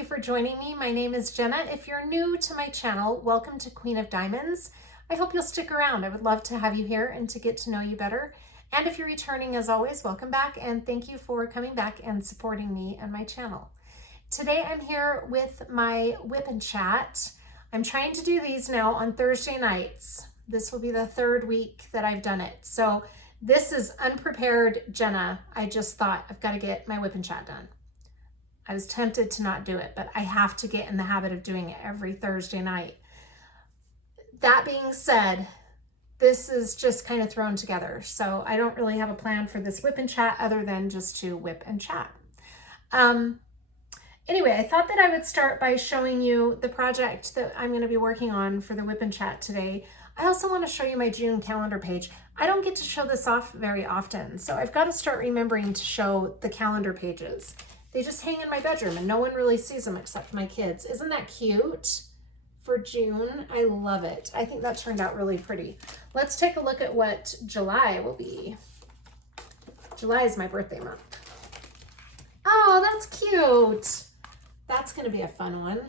you for joining me. My name is Jenna. If you're new to my channel, welcome to Queen of Diamonds. I hope you'll stick around. I would love to have you here and to get to know you better. And if you're returning, as always, welcome back and thank you for coming back and supporting me and my channel. Today I'm here with my WIP and Chat. I'm trying to do these now on Thursday nights. This will be the third week that I've done it. So this is unprepared Jenna. I just thought I've got to get my WIP and Chat done. I was tempted to not do it, but I have to get in the habit of doing it every Thursday night. That being said, this is just kind of thrown together. So I don't really have a plan for this WIP and Chat other than just to WIP and Chat. Anyway, I thought that I would start by showing you the project that I'm going to be working on for the WIP and Chat today. I also want to show you my June calendar page. I don't get to show this off very often, so I've got to start remembering to show the calendar pages. They just hang in my bedroom and no one really sees them except my kids. Isn't that cute for June? I love it. I think that turned out really pretty. Let's take a look at what July will be. July is my birthday month. Oh, that's cute. That's going to be a fun one.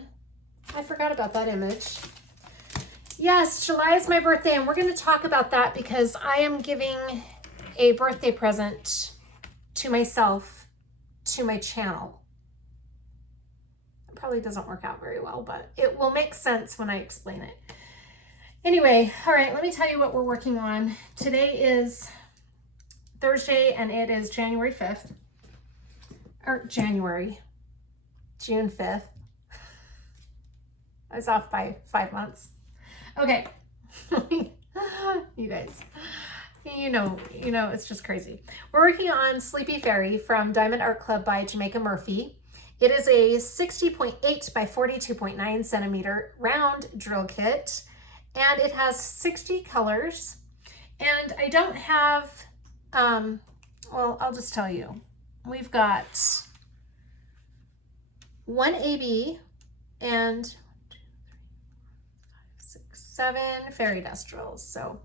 I forgot about that image. Yes, July is my birthday, and we're going to talk about that because I am giving a birthday present to myself, to my channel. It probably doesn't work out very well, but it will make sense when I explain it. Anyway, all right, let me tell you what we're working on. Today is Thursday, and it is January 5th, or June 5th. I was off by 5 months. Okay, you guys, you know, it's just crazy. We're working on Sleepy Fairy from Diamond Art Club by Jamaica Murphy. It is a 60.8 by 42.9 centimeter round drill kit, and it has 60 colors. And I don't have, well, I'll just tell you, we've got 1 AB and 7 fairy dust drills. So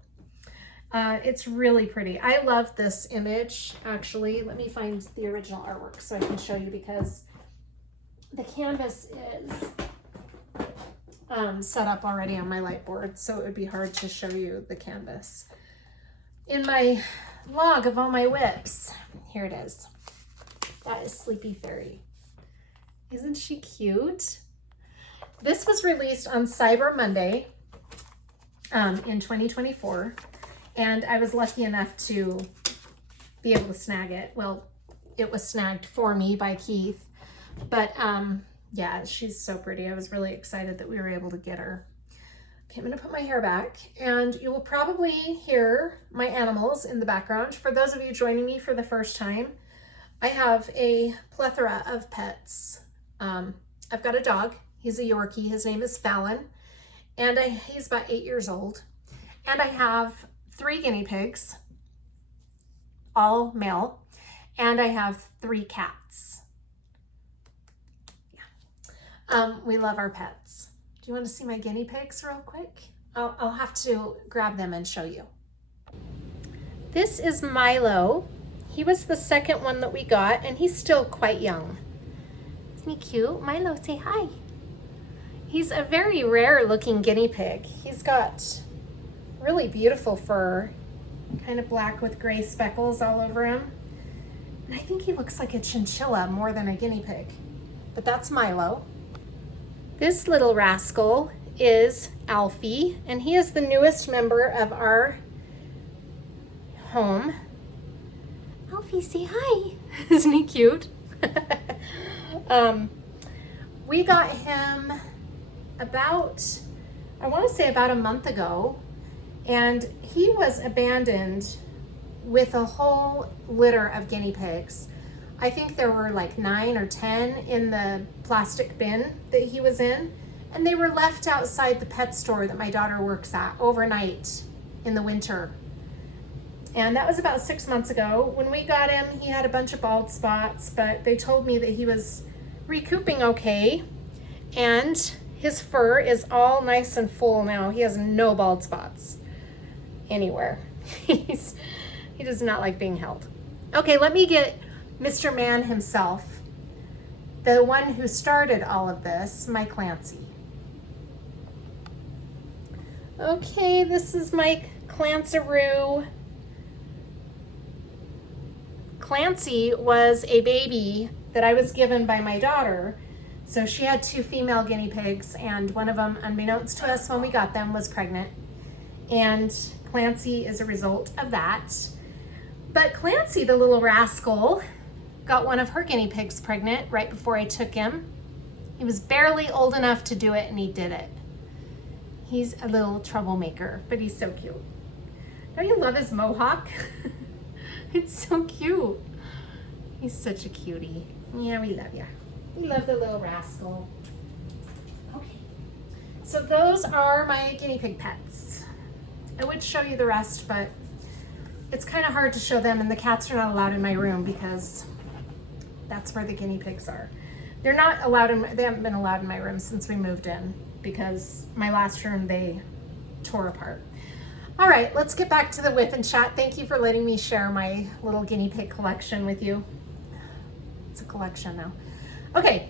it's really pretty. I love this image, actually. Let me find the original artwork so I can show you, because the canvas is set up already on my light board, so it would be hard to show you the canvas. In my log of all my WIPs, here it is. That is Sleepy Fairy. Isn't she cute? This was released on Cyber Monday in 2024, and I was lucky enough to be able to snag it. Well, it was snagged for me by Keith, but yeah, she's so pretty. I was really excited that we were able to get her. Okay, I'm gonna put my hair back, and you will probably hear my animals in the background. For those of you joining me for the first time, I have a plethora of pets. I've got a dog. He's a Yorkie. His name is Fallon. And he's about 8 years old. And I have 3 guinea pigs, all male. And I have 3 cats. Yeah. We love our pets. Do you want to see my guinea pigs real quick? I'll have to grab them and show you. This is Milo. He was the second one that we got, and he's still quite young. Isn't he cute? Milo, say hi. He's a very rare looking guinea pig. He's got really beautiful fur, kind of black with gray speckles all over him. And I think he looks like a chinchilla more than a guinea pig, but that's Milo. This little rascal is Alfie, and he is the newest member of our home. Alfie, say hi. Isn't he cute? We got him about, I want to say about a month ago, and he was abandoned with a whole litter of guinea pigs. I think there were like 9 or 10 in the plastic bin that he was in, and they were left outside the pet store that my daughter works at overnight in the winter. And that was about 6 months ago. When we got him, he had a bunch of bald spots, but they told me that he was recouping okay, and his fur is all nice and full now. He has no bald spots anywhere. He does not like being held. Okay, let me get Mr. Man himself. the one who started all of this, my Clancy. Okay, this is my Clanceroo. Clancy was a baby that I was given by my daughter. So she had 2 female guinea pigs, and one of them, unbeknownst to us when we got them, was pregnant. And Clancy is a result of that. But Clancy, the little rascal, got one of her guinea pigs pregnant right before I took him. He was barely old enough to do it, and he did it. He's a little troublemaker, but he's so cute. Don't you love his mohawk? It's so cute. He's such a cutie. Yeah, we love ya. We love the little rascal. Okay, so those are my guinea pig pets. I would show you the rest, but it's kind of hard to show them, and the cats are not allowed in my room because that's where the guinea pigs are. They're not allowed in, they haven't been allowed in my room since we moved in because my last room they tore apart. All right, let's get back to the WIP and Chat. Thank you for letting me share my little guinea pig collection with you. It's a collection now. Okay,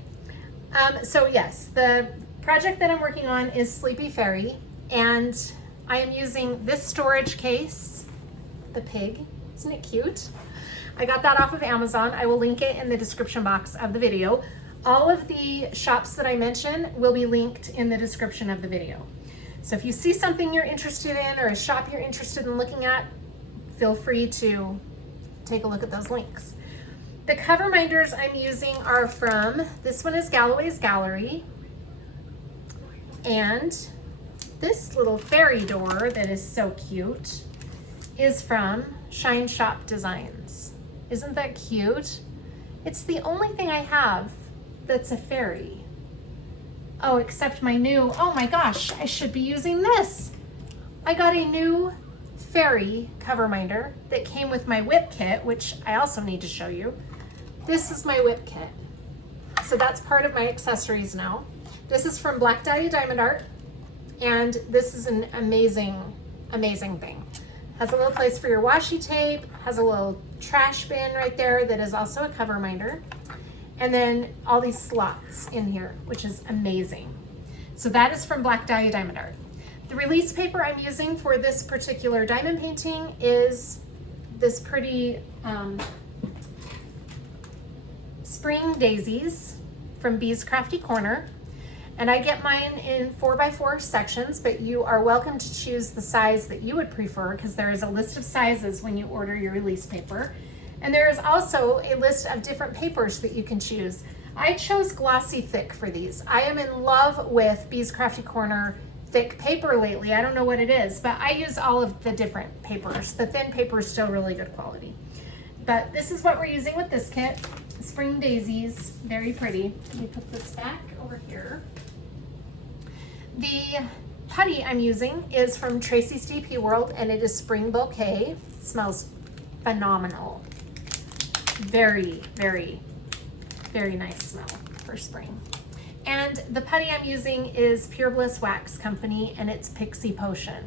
so yes, the project that I'm working on is Sleepy Fairy, and I am using this storage case, the pig. Isn't it cute? I got that off of Amazon. I will link it in the description box of the video. All of the shops that I mention will be linked in the description of the video. So if you see something you're interested in or a shop you're interested in looking at, feel free to take a look at those links. The cover minders I'm using are from, this one is Galloways Gallery, and this little fairy door that is so cute is from Shine Shop Designs. Isn't that cute? It's the only thing I have that's a fairy. Oh, except my new, oh my gosh, I should be using this. I got a new fairy cover minder that came with my WIP kit, which I also need to show you. This is my WIP kit. So that's part of my accessories now. This is from Black Dahlia Diamond Art, and this is an amazing, amazing thing. Has a little place for your washi tape, has a little trash bin right there that is also a cover minder. And then all these slots in here, which is amazing. So that is from Black Dahlia Diamond Art. The release paper I'm using for this particular diamond painting is this pretty Spring Daisies from Bee's Crafty Corner. And I get mine in 4x4 sections, but you are welcome to choose the size that you would prefer because there is a list of sizes when you order your release paper. And there is also a list of different papers that you can choose. I chose glossy thick for these. I am in love with Bee's Crafty Corner thick paper lately. I don't know what it is, but I use all of the different papers. The thin paper is still really good quality. But this is what we're using with this kit. Spring Daisies, very pretty. Let me put this back over here. The putty I'm using is from Tracy's DP World, and it is Sprimg Bouquet. It smells phenomenal. Very, very, very nice smell for spring. And the putty I'm using is Pure Bliss Wax Company, and it's Pixie Potion.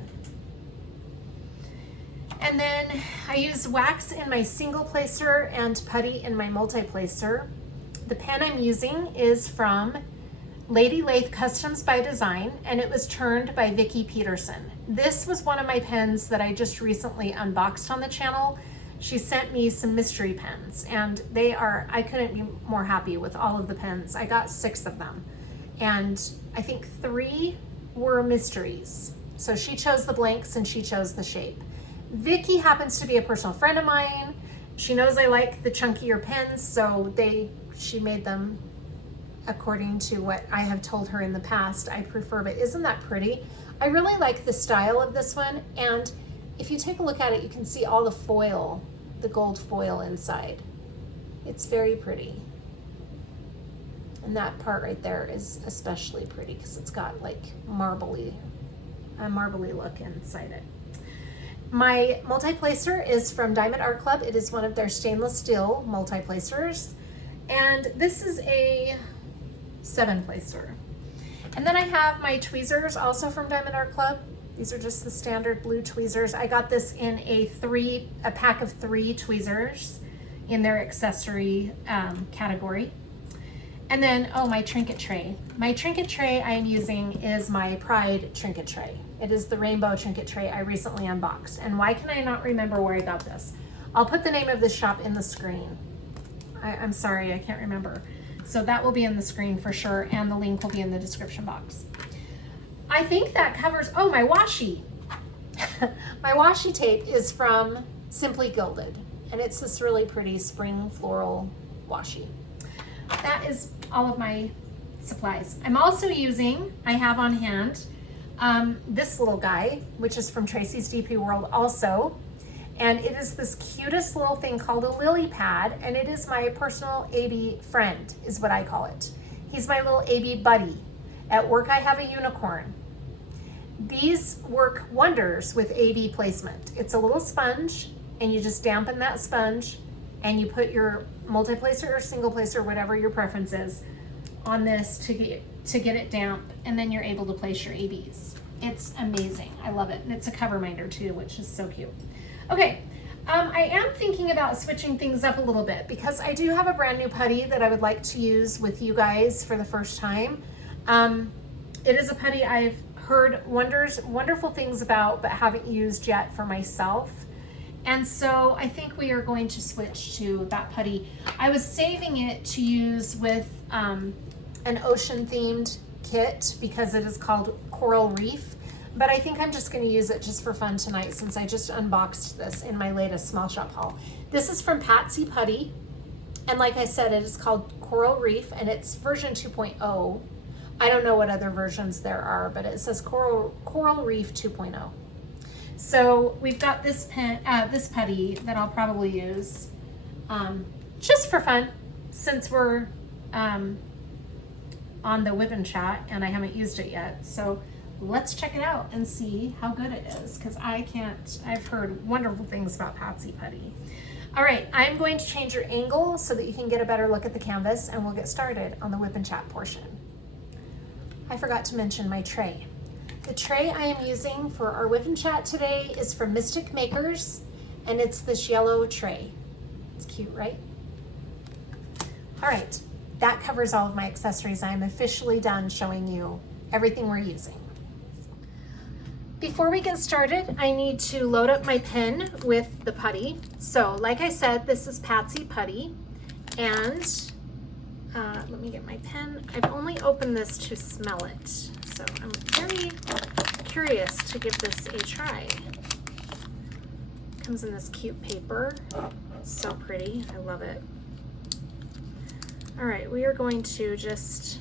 And then I use wax in my single placer and putty in my multi-placer. The pen I'm using is from Lathe Customs by Design, and it was turned by Vicki Peterson. This was one of my pens that I just recently unboxed on the channel. She sent me some mystery pens, and they are, I couldn't be more happy with all of the pens. I got 6 of them, and I think 3 were mysteries. So she chose the blanks and she chose the shape. Vicki happens to be a personal friend of mine. She knows I like the chunkier pens, so she made them according to what I have told her in the past I prefer, but isn't that pretty? I really like the style of this one, and if you take a look at it, you can see all the foil, the gold foil inside. It's very pretty. And that part right there is especially pretty because it's got like a marbly look inside it. My multi-placer is from Diamond Art Club. It is one of their stainless steel multi-placers. And this is a 7-placer. And then I have my tweezers also from Diamond Art Club. These are just the standard blue tweezers. I got this in a pack of 3 tweezers in their accessory category. And then, oh, my Trinket tray. My Trinket tray I am using is my Pride Trinket tray. It is the rainbow Trinket tray I recently unboxed. And why can I not remember where I got this? I'll put the name of the shop in the screen. I'm sorry, I can't remember. So that will be in the screen for sure, and the link will be in the description box. I think that covers, oh, my washi. My washi tape is from Simply Gilded, and it's this really pretty spring floral washi. That is all of my supplies. I'm also using, I have on hand, this little guy, which is from Tracy's DP World also. And it is this cutest little thing called a lily pad, and it is my personal AB friend, is what I call it. He's my little AB buddy. At work, I have a unicorn. These work wonders with AB placement. It's a little sponge, and you just dampen that sponge, and you put your multi-placer or single placer, whatever your preference is, on this to get it damp, and then you're able to place your ABs. It's amazing. I love it. And it's a cover minder too, which is so cute. Okay, I am thinking about switching things up a little bit because I do have a brand new putty that I would like to use with you guys for the first time. It is a putty I've heard wonderful things about, but haven't used yet for myself. And so I think we are going to switch to that putty. I was saving it to use with an ocean themed kit because it is called Coral Reef. But I think I'm just going to use it just for fun tonight since I just unboxed this in my latest small shop haul. This is from Patsy Putty. And like I said, it is called Coral Reef and it's version 2.0. I don't know what other versions there are, but it says Coral Reef 2.0. So we've got this putty that I'll probably use just for fun since we're on the WIP and Chat and I haven't used it yet. So let's check it out and see how good it is because I've heard wonderful things about Patsy Putty. All right, I'm going to change your angle so that you can get a better look at the canvas and we'll get started on the WIP and Chat portion. I forgot to mention my tray. The tray I am using for our WIP and Chat today is from Mistik Makers and it's this yellow tray. It's cute, right? All right, that covers all of my accessories. I am officially done showing you everything we're using. Before we get started, I need to load up my pen with the putty. So like I said, this is Patsy Putty. And let me get my pen. I've only opened this to smell it. So I'm very curious to give this a try. It comes in this cute paper. It's so pretty, I love it. All right, we are going to just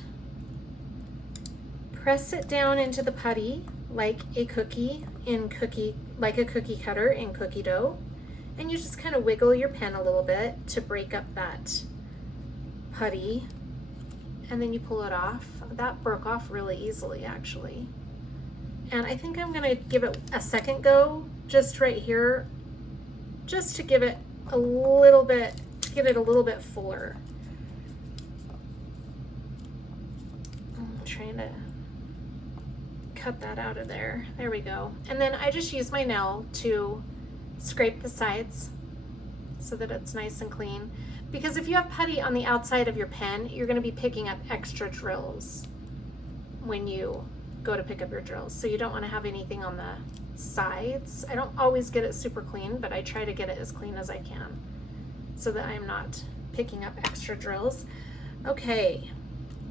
press it down into the putty like a cookie cutter in cookie dough, and you just kind of wiggle your pen a little bit to break up that putty, and then you pull it off. That broke off really easily actually, and I think I'm gonna give it a second go just right here, just to give it a little bit, to get it a little bit fuller. I'm trying to cut that out of there. There we go. And then I just use my nail to scrape the sides so that it's nice and clean. Because if you have putty on the outside of your pen, you're going to be picking up extra drills when you go to pick up your drills. So you don't want to have anything on the sides. I don't always get it super clean, but I try to get it as clean as I can so that I'm not picking up extra drills. Okay,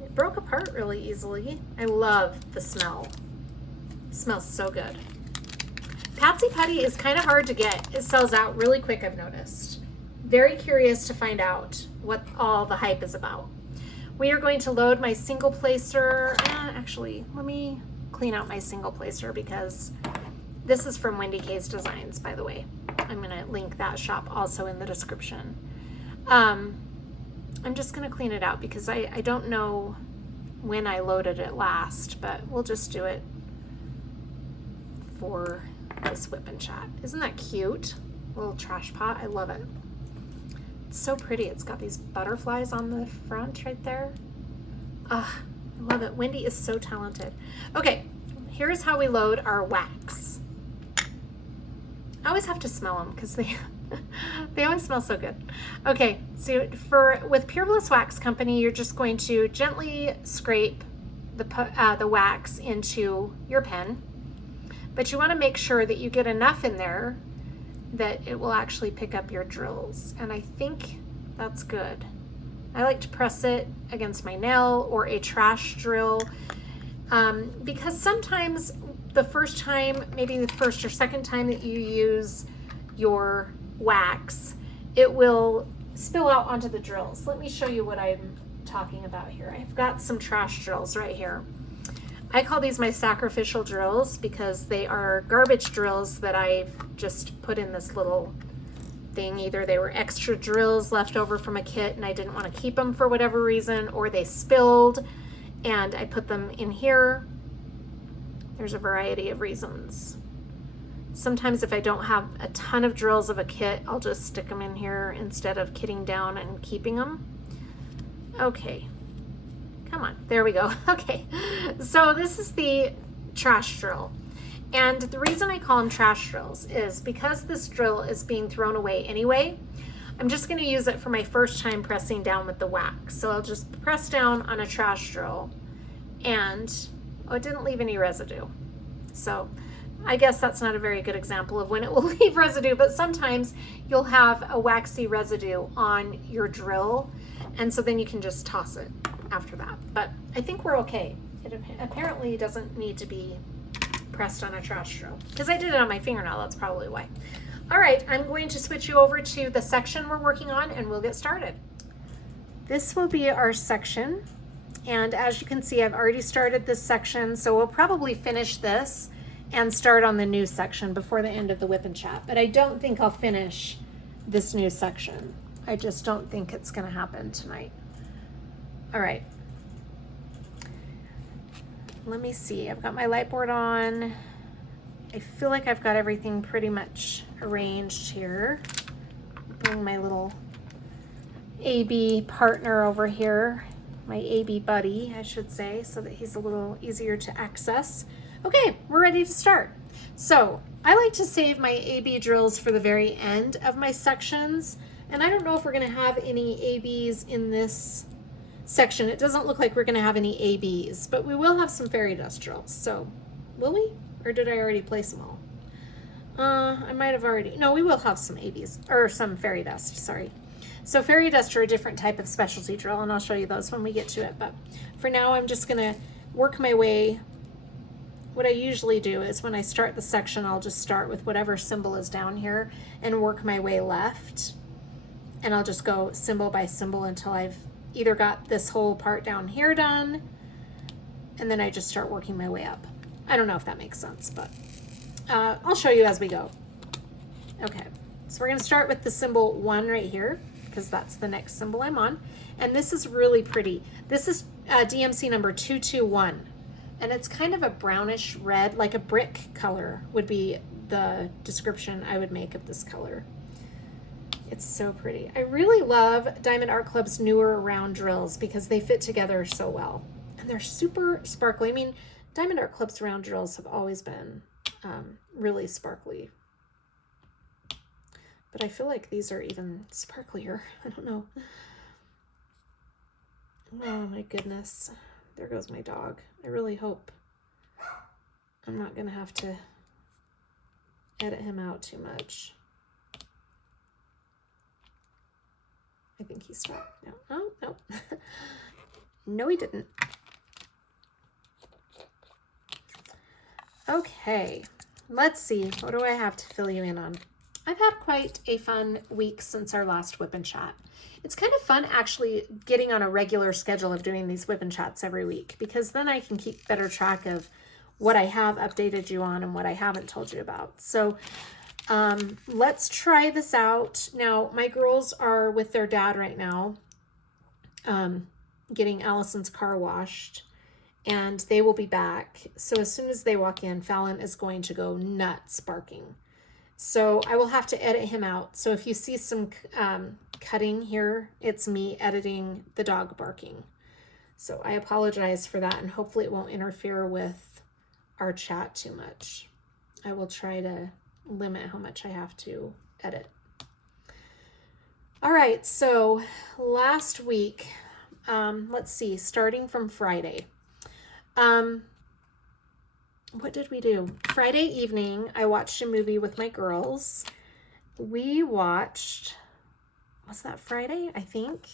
it broke apart really easily. I love the smell. It smells so good. Patsy Putty is kind of hard to get. It sells out really quick, I've noticed. Very curious to find out what all the hype is about. We are going to load my single placer. Actually, let me clean out my single placer because this is from WendyKsDesigns, by the way. I'm going to link that shop also in the description. I'm just going to clean it out because I don't know when I loaded it last, but we'll just do it for this WIP and Chat. Isn't that cute? Little trash pot. I love it. It's so pretty. It's got these butterflies on the front right there. Ah, I love it. Wendy is so talented. Okay, here's how we load our wax. I always have to smell them because They always smell so good. Okay, so with Pure Bliss Wax Company, you're just going to gently scrape the wax into your pen, but you want to make sure that you get enough in there that it will actually pick up your drills, and I think that's good. I like to press it against my nail or a trash drill, because sometimes the first time, maybe the first or second time that you use your wax, it will spill out onto the drills. Let me show you what I'm talking about here. I've got some trash drills right here. I call these my sacrificial drills because they are garbage drills that I've just put in this little thing. Either they were extra drills left over from a kit and I didn't want to keep them for whatever reason, or they spilled and I put them in here. There's a variety of reasons. Sometimes if I don't have a ton of drills of a kit, I'll just stick them in here instead of kitting down and keeping them. Okay, come on, there we go. Okay, so this is the trash drill. And the reason I call them trash drills is because this drill is being thrown away anyway. I'm just gonna use it for my first time pressing down with the wax. So I'll just press down on a trash drill and, oh, it didn't leave any residue. So I guess that's not a very good example of when it will leave residue, but sometimes you'll have a waxy residue on your drill, and so then you can just toss it after that. But I think we're okay. It apparently doesn't need to be pressed on a trash drill, because I did it on my fingernail, that's probably why. All right, I'm going to switch you over to the section we're working on and we'll get started. This will be our section, and as you can see, I've already started this section, so we'll probably finish this and start on the new section before the end of the WIP and Chat, but I don't think I'll finish this new section. I just don't think it's gonna happen tonight. All right. Let me see, I've got my light board on. I feel like I've got everything pretty much arranged here. Bring my little AB partner over here, my AB buddy, I should say, so that he's a little easier to access. Okay, we're ready to start. So I like to save my AB drills for the very end of my sections, and I don't know if we're gonna have any ABs in this section. It doesn't look like we're gonna have any ABs, but we will have some fairy dust drills. So will we? Or did I already place them all? I might have already, no, we will have some ABs, or some fairy dust, sorry. So fairy dust are a different type of specialty drill, and I'll show you those when we get to it. But for now, I'm just gonna work my way. What I usually do is when I start the section, I'll just start with whatever symbol is down here and work my way left. And I'll just go symbol by symbol until I've either got this whole part down here done, and then I just start working my way up. I don't know if that makes sense, but I'll show you as we go. Okay, so we're gonna start with the symbol 1 right here, because that's the next symbol I'm on. And this is really pretty. This is DMC number 221. And it's kind of a brownish red, like a brick color would be the description I would make of this color. It's so pretty. I really love Diamond Art Club's newer round drills because they fit together so well. And they're super sparkly. I mean, Diamond Art Club's round drills have always been really sparkly. But I feel like these are even sparklier. I don't know. Oh my goodness. There goes my dog. I really hope I'm not gonna have to edit him out too much. I think he stopped. No, oh, no. No, he didn't. Okay, let's see. What do I have to fill you in on? I've had quite a fun week since our last WIP and Chat. It's kind of fun actually getting on a regular schedule of doing these WIP and Chats every week, because then I can keep better track of what I have updated you on and what I haven't told you about. So let's try this out. Now, my girls are with their dad right now, getting Allison's car washed, and they will be back. So as soon as they walk in, Fallon is going to go nuts barking. So I will have to edit him out. So if you see some cutting here, it's me editing the dog barking. So I apologize for that, and hopefully it won't interfere with our chat too much. I will try to limit how much I have to edit. All right, so last week, let's see, starting from Friday. What did we do? Friday evening, I watched a movie with my girls. We watched, was that Friday? I think.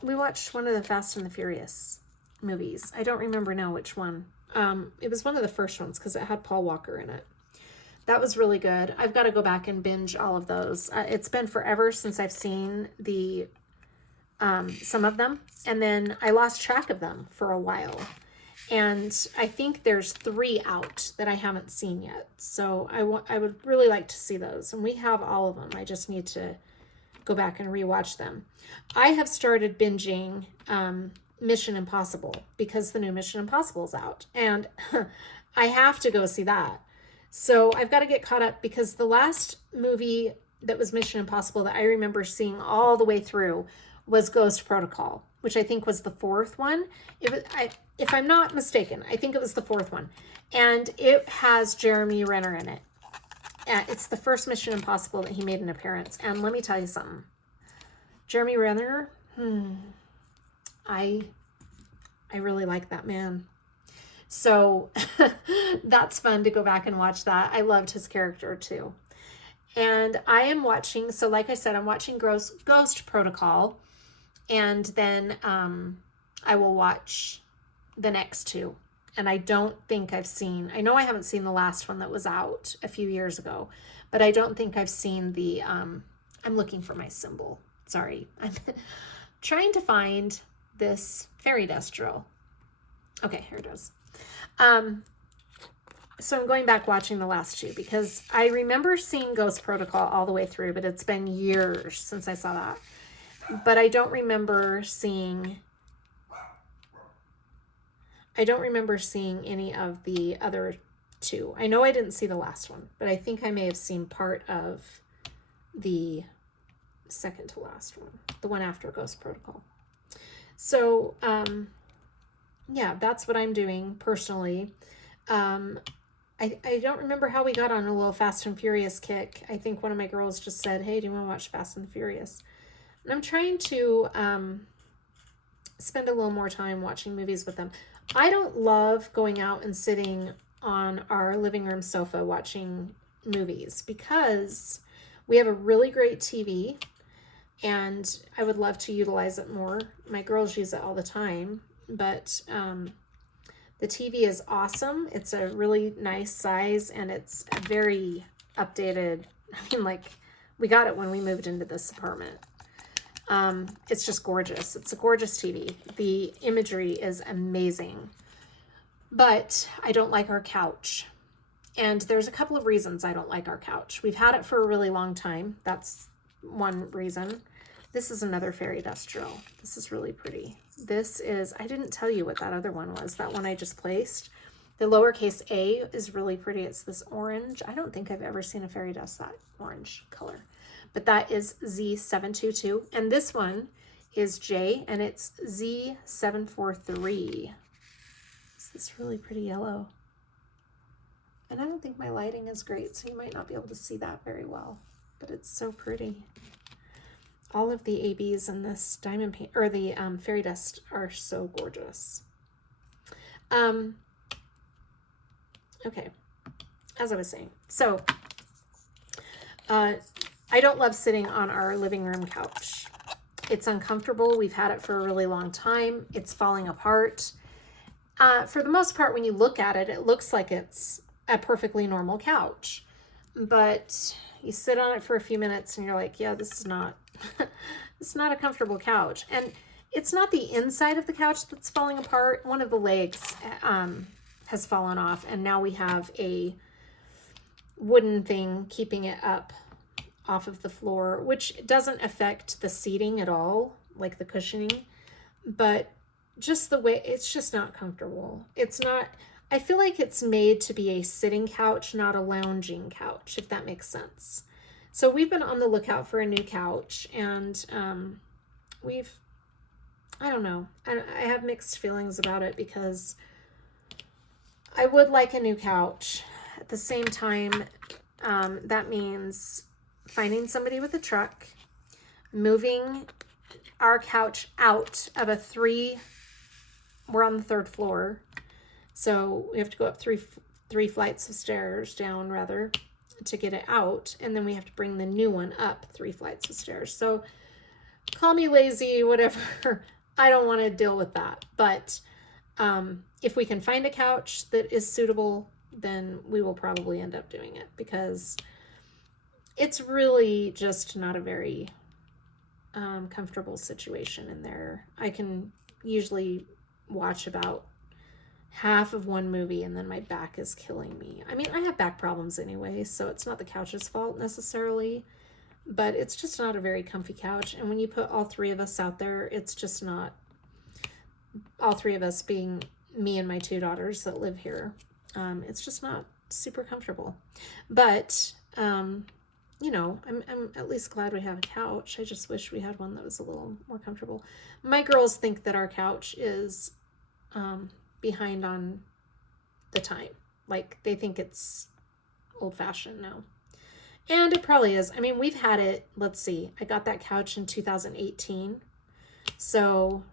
We watched one of the Fast and the Furious movies. I don't remember now which one. It was one of the first ones because it had Paul Walker in it. That was really good. I've got to go back and binge all of those. It's been forever since I've seen the some of them, and then I lost track of them for a while. And I think there's 3 out that I haven't seen yet. So I would really like to see those. And we have all of them. I just need to go back and rewatch them. I have started binging Mission Impossible because the new Mission Impossible is out. And I have to go see that. So I've got to get caught up because the last movie that was Mission Impossible that I remember seeing all the way through was Ghost Protocol, which I think was the 4th one. It was, if I'm not mistaken, I think it was the 4th one. And it has Jeremy Renner in it. It's the first Mission Impossible that he made an appearance. And let me tell you something. Jeremy Renner, I really like that man. So that's fun to go back and watch that. I loved his character too. And I am watching, so like I said, I'm watching Ghost Protocol. And then I will watch the next 2. And I don't think I've seen, I know I haven't seen the last one that was out a few years ago, but I don't think I've seen the, I'm looking for my symbol. Sorry. I'm trying to find this fairy dust drill. Okay, here it is. So I'm going back watching the last 2 because I remember seeing Ghost Protocol all the way through, but it's been years since I saw that. But I don't remember seeing any of the other 2. I know I didn't see the last one, but I think I may have seen part of the second to last one, the one after Ghost Protocol. So, yeah, that's what I'm doing personally. I don't remember how we got on a little Fast and Furious kick. I think one of my girls just said, hey, do you want to watch Fast and Furious? And I'm trying to spend a little more time watching movies with them. I don't love going out and sitting on our living room sofa watching movies because we have a really great TV and I would love to utilize it more. My girls use it all the time, but the TV is awesome. It's a really nice size and it's very updated. I mean, like, we got it when we moved into this apartment. It's just gorgeous. It's a gorgeous TV. The imagery is amazing, but I don't like our couch. And there's a couple of reasons I don't like our couch. We've had it for a really long time. That's one reason. This is another fairy dust drill. This is really pretty. This is, I didn't tell you what that other one was, that one I just placed. The lowercase a is really pretty. It's this orange. I don't think I've ever seen a fairy dust that orange color. But that is Z722. And this one is J, and it's Z743. It's this really pretty yellow. And I don't think my lighting is great, so you might not be able to see that very well. But it's so pretty. All of the ABs in this diamond paint, or the fairy dust, are so gorgeous. Okay, as I was saying. So, I don't love sitting on our living room couch. It's uncomfortable. We've had it for a really long time. It's falling apart. For the most part, when you look at it, it looks like it's a perfectly normal couch. But you sit on it for a few minutes and you're like, yeah, this is not, it's not a comfortable couch. And it's not the inside of the couch that's falling apart. One of the legs has fallen off, and now we have a wooden thing keeping it up off of the floor, which doesn't affect the seating at all, like the cushioning, but just the way, it's just not comfortable. It's not, I feel like it's made to be a sitting couch, not a lounging couch, if that makes sense. So we've been on the lookout for a new couch, and I don't know, I have mixed feelings about it because I would like a new couch. At the same time, that means finding somebody with a truck, moving our couch out of a we're on the 3rd floor. So we have to go up three flights of stairs down rather to get it out. And then we have to bring the new one up 3 flights of stairs. So call me lazy, whatever. I don't want to deal with that. But if we can find a couch that is suitable, then we will probably end up doing it, because it's really just not a very comfortable situation in there. I can usually watch about half of one movie and then my back is killing me. I mean, I have back problems anyway, so it's not the couch's fault necessarily, but it's just not a very comfy couch. And when you put all 3 of us out there, it's just not, all 3 of us being me and my 2 daughters that live here, it's just not super comfortable. But you know, I'm at least glad we have a couch. I just wish we had one that was a little more comfortable. My girls think that our couch is behind on the time. Like, they think it's old-fashioned now. And it probably is. I mean, we've had it, let's see, I got that couch in 2018. So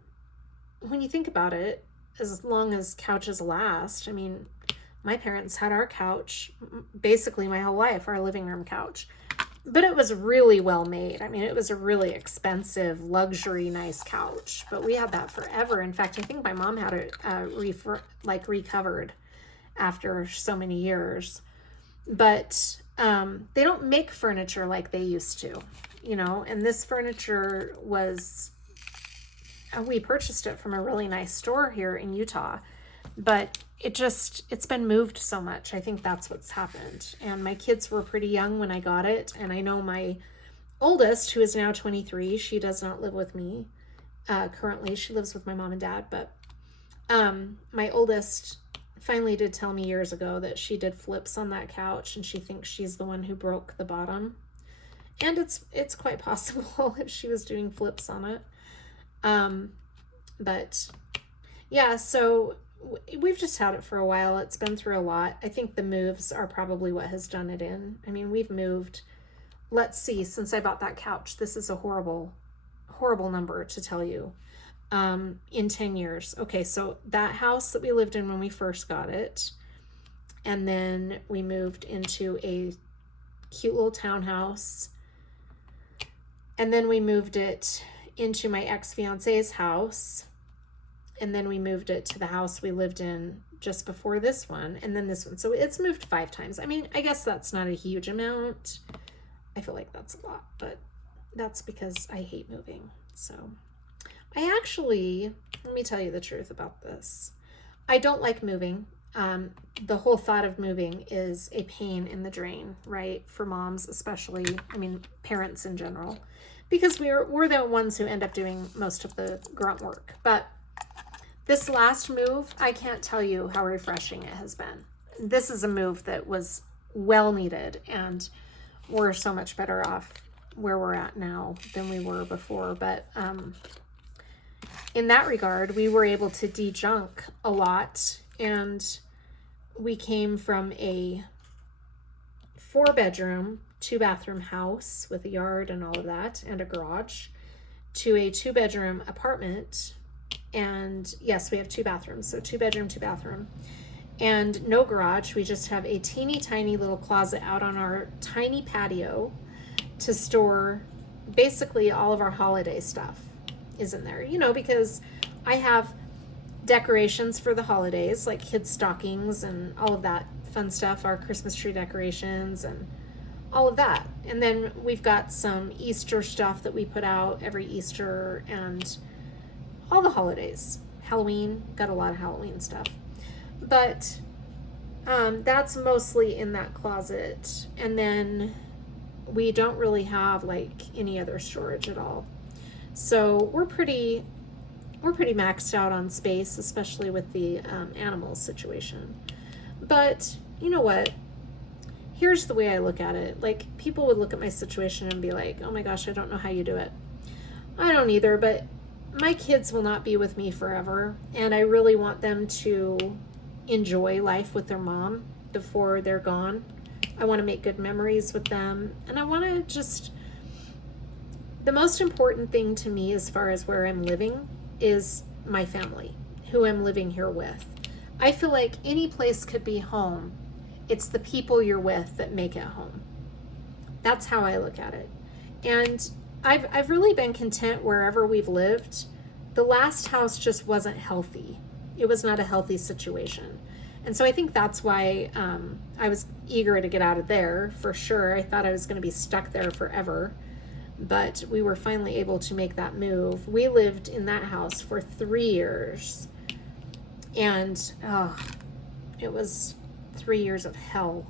when you think about it, as long as couches last, I mean, my parents had our couch basically my whole life, our living room couch. But it was really well made. I mean, it was a really expensive, luxury, nice couch. But we had that forever. In fact, I think my mom had it recovered after so many years. But they don't make furniture like they used to, you know. And this furniture was, we purchased it from a really nice store here in Utah. But it's been moved so much. I think that's what's happened. And my kids were pretty young when I got it. And I know my oldest, who is now 23, she does not live with me currently. She lives with my mom and dad. But my oldest finally did tell me years ago that she did flips on that couch, and she thinks she's the one who broke the bottom. And it's quite possible if she was doing flips on it. But yeah, so we've just had it for a while. It's been through a lot. I think the moves are probably what has done it in. I mean, we've moved, let's see, since I bought that couch, this is a horrible, horrible number to tell you, in 10 years. Okay, so that house that we lived in when we first got it, and then we moved into a cute little townhouse, and then we moved it into my ex-fiance's house, and then we moved it to the house we lived in just before this one, and then this one. So it's moved 5 times. I mean, I guess that's not a huge amount. I feel like that's a lot, but that's because I hate moving. So I actually, let me tell you the truth about this. I don't like moving. The whole thought of moving is a pain in the drain, right? For moms especially, I mean, parents in general, because we're the ones who end up doing most of the grunt work. But this last move, I can't tell you how refreshing it has been. This is a move that was well needed, and we're so much better off where we're at now than we were before. But in that regard, we were able to de-junk a lot, and we came from a 4-bedroom, 2-bathroom house with a yard and all of that, and a garage, to a 2-bedroom apartment. And yes, we have 2 bathrooms, so 2-bedroom, 2-bathroom, and no garage. We just have a teeny tiny little closet out on our tiny patio to store basically all of our holiday stuff is in there, you know, because I have decorations for the holidays, like kids' stockings and all of that fun stuff, our Christmas tree decorations and all of that. And then we've got some Easter stuff that we put out every Easter, and all the holidays. Halloween, got a lot of Halloween stuff. But that's mostly in that closet. And then we don't really have like any other storage at all. So we're pretty maxed out on space, especially with the animals situation. But you know what? Here's the way I look at it. Like, people would look at my situation and be like, oh my gosh, I don't know how you do it. I don't either, but my kids will not be with me forever, and I really want them to enjoy life with their mom before they're gone. I want to make good memories with them. And I want to just, the most important thing to me as far as where I'm living is my family, who I'm living here with. I feel like any place could be home. It's the people you're with that make it home. That's how I look at it. And I've really been content wherever we've lived. The last house just wasn't healthy. It was not a healthy situation. And so I think that's why I was eager to get out of there for sure. I thought I was going to be stuck there forever, but we were finally able to make that move. We lived in that house for 3 years, and it was 3 years of hell.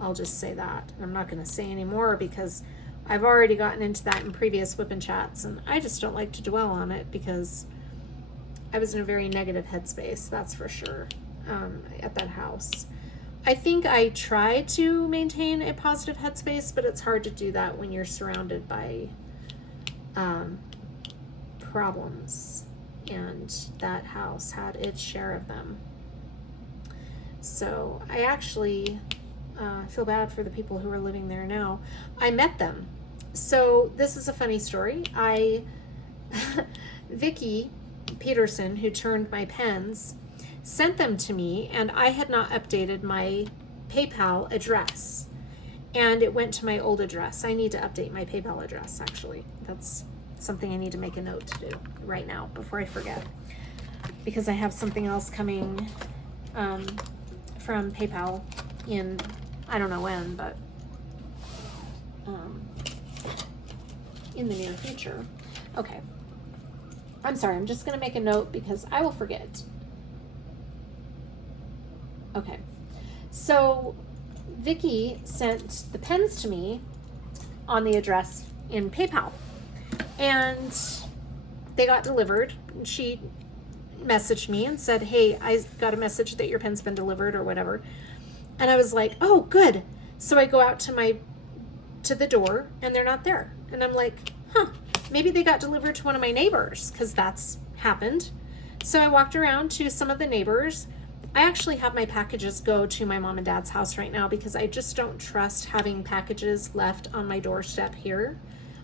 I'll just say that. I'm not going to say any more because I've already gotten into that in previous WIP and Chats, and I just don't like to dwell on it because I was in a very negative headspace, that's for sure. At that house. I think I try to maintain a positive headspace, but it's hard to do that when you're surrounded by problems, and that house had its share of them. So I actually feel bad for the people who are living there now. I met them. So this is a funny story. Vicki Peterson, who turned my pens, sent them to me, and I had not updated my PayPal address, and it went to my old address. I need to update my PayPal address, actually. That's something I need to make a note to do right now before I forget, because I have something else coming from PayPal in, I don't know when, but in the near future. Okay. I'm sorry, I'm just going to make a note because I will forget. Okay, so Vicki sent the pens to me on the address in PayPal, and they got delivered. She messaged me and said, hey, I got a message that your pen's been delivered or whatever. And I was like, oh, good. So I go out to the door, and they're not there. And I'm like, maybe they got delivered to one of my neighbors, because that's happened. So I walked around to some of the neighbors. I actually have my packages go to my mom and dad's house right now because I just don't trust having packages left on my doorstep here.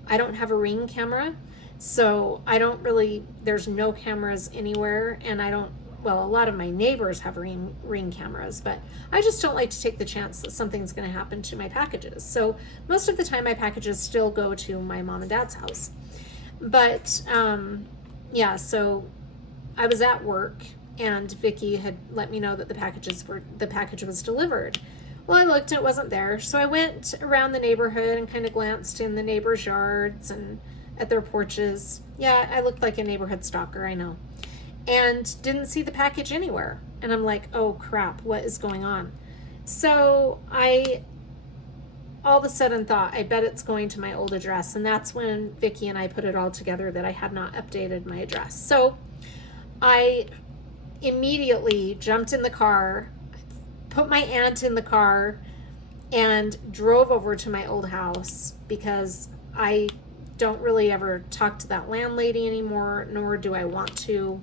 I don't have a Ring camera, so I don't really, there's no cameras anywhere, and I don't, well, a lot of my neighbors have ring cameras, but I just don't like to take the chance that something's going to happen to my packages. So most of the time my packages still go to my mom and dad's house. But yeah, so I was at work, and Vicki had let me know that the package was delivered. Well, I looked and it wasn't there, so I went around the neighborhood and kind of glanced in the neighbors' yards and at their porches. Yeah, I looked like a neighborhood stalker, I know. And didn't see the package anywhere. And I'm like, oh crap, what is going on? So I all of a sudden thought, I bet it's going to my old address. And that's when Vicki and I put it all together that I had not updated my address. So I immediately jumped in the car, put my aunt in the car, and drove over to my old house because I don't really ever talk to that landlady anymore, nor do I want to.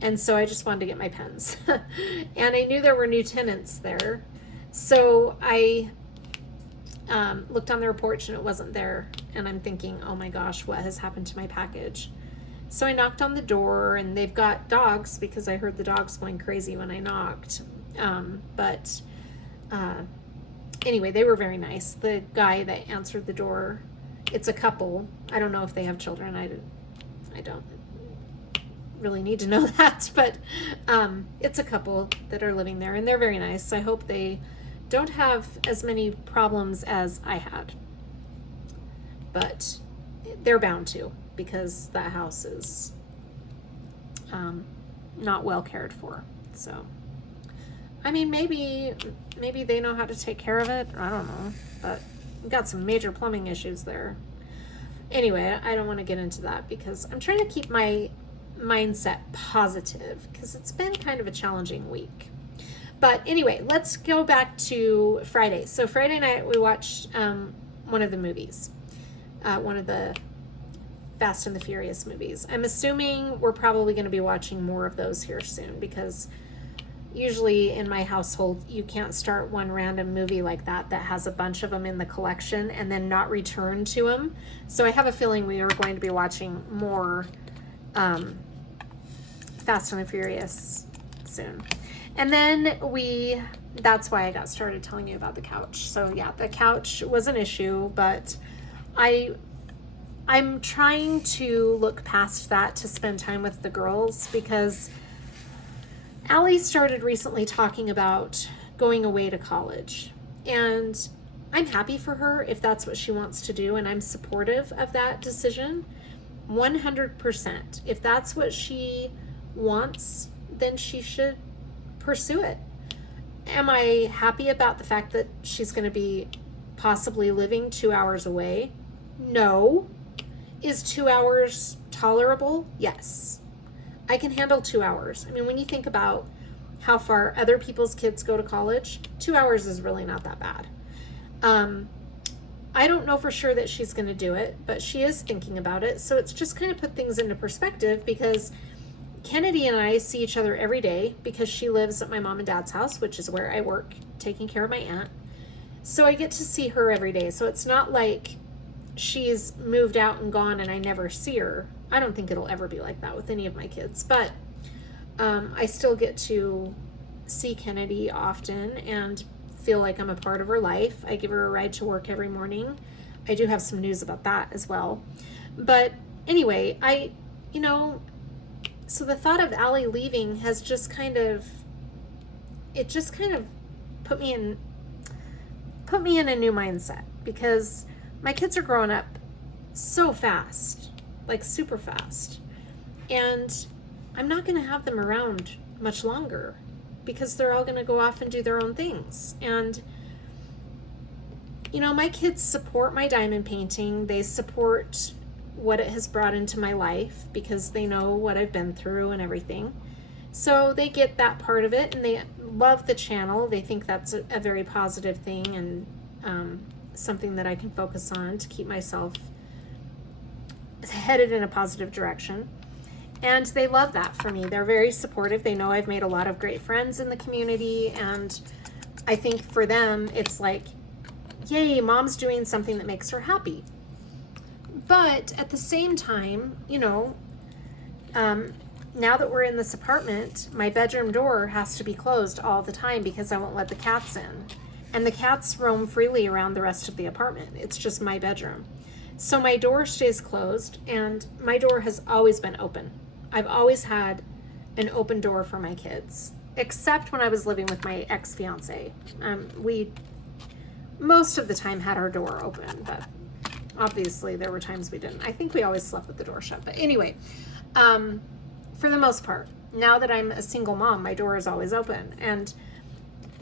And so I just wanted to get my pens. And I knew there were new tenants there. So I looked on their porch and it wasn't there. And I'm thinking, oh my gosh, what has happened to my package? So I knocked on the door, and they've got dogs because I heard the dogs going crazy when I knocked. But anyway, they were very nice. The guy that answered the door, it's a couple. I don't know if they have children. I don't really need to know that, but it's a couple that are living there, and they're very nice. I hope they don't have as many problems as I had, but they're bound to, because that house is not well cared for. So I mean, maybe they know how to take care of it. I don't know, but we've got some major plumbing issues there. Anyway, I don't want to get into that because I'm trying to keep my mindset positive because it's been kind of a challenging week. But anyway, let's go back to Friday. So Friday night we watched one of the movies, one of the Fast and the Furious movies. I'm assuming we're probably going to be watching more of those here soon because, usually in my household, you can't start one random movie like that has a bunch of them in the collection and then not return to them. So I have a feeling we are going to be watching more Fast and the Furious soon. And then that's why I got started telling you about the couch. So yeah, the couch was an issue, but I'm trying to look past that to spend time with the girls, because Allie started recently talking about going away to college, and I'm happy for her if that's what she wants to do, and I'm supportive of that decision 100%. If that's what she wants, then she should pursue it. Am I happy about the fact that she's going to be possibly living 2 hours away? No. Is 2 hours tolerable? Yes. I can handle 2 hours. I mean, when you think about how far other people's kids go to college, 2 hours is really not that bad. I don't know for sure that she's going to do it, but she is thinking about it. So it's just kind of put things into perspective, because Kennedy and I see each other every day because she lives at my mom and dad's house, which is where I work, taking care of my aunt. So I get to see her every day. So it's not like she's moved out and gone and I never see her. I don't think it'll ever be like that with any of my kids, but I still get to see Kennedy often and feel like I'm a part of her life. I give her a ride to work every morning. I do have some news about that as well. But anyway, so the thought of Allie leaving has just kind of put me in a new mindset, because my kids are growing up so fast, like super fast. And I'm not going to have them around much longer, because they're all going to go off and do their own things. And, my kids support my diamond painting. They support what it has brought into my life, because they know what I've been through and everything. So they get that part of it, and they love the channel. They think that's a very positive thing, and something that I can focus on to keep myself headed in a positive direction. And they love that for me. They're very supportive. They know I've made a lot of great friends in the community, and I think for them it's like, yay, mom's doing something that makes her happy. But at the same time, now that we're in this apartment, my bedroom door has to be closed all the time because I won't let the cats in. And the cats roam freely around the rest of the apartment. It's just my bedroom. So my door stays closed, and my door has always been open. I've always had an open door for my kids, except when I was living with my ex-fiance. We most of the time had our door open, but obviously there were times we didn't. I think we always slept with the door shut. But anyway, for the most part, now that I'm a single mom, my door is always open and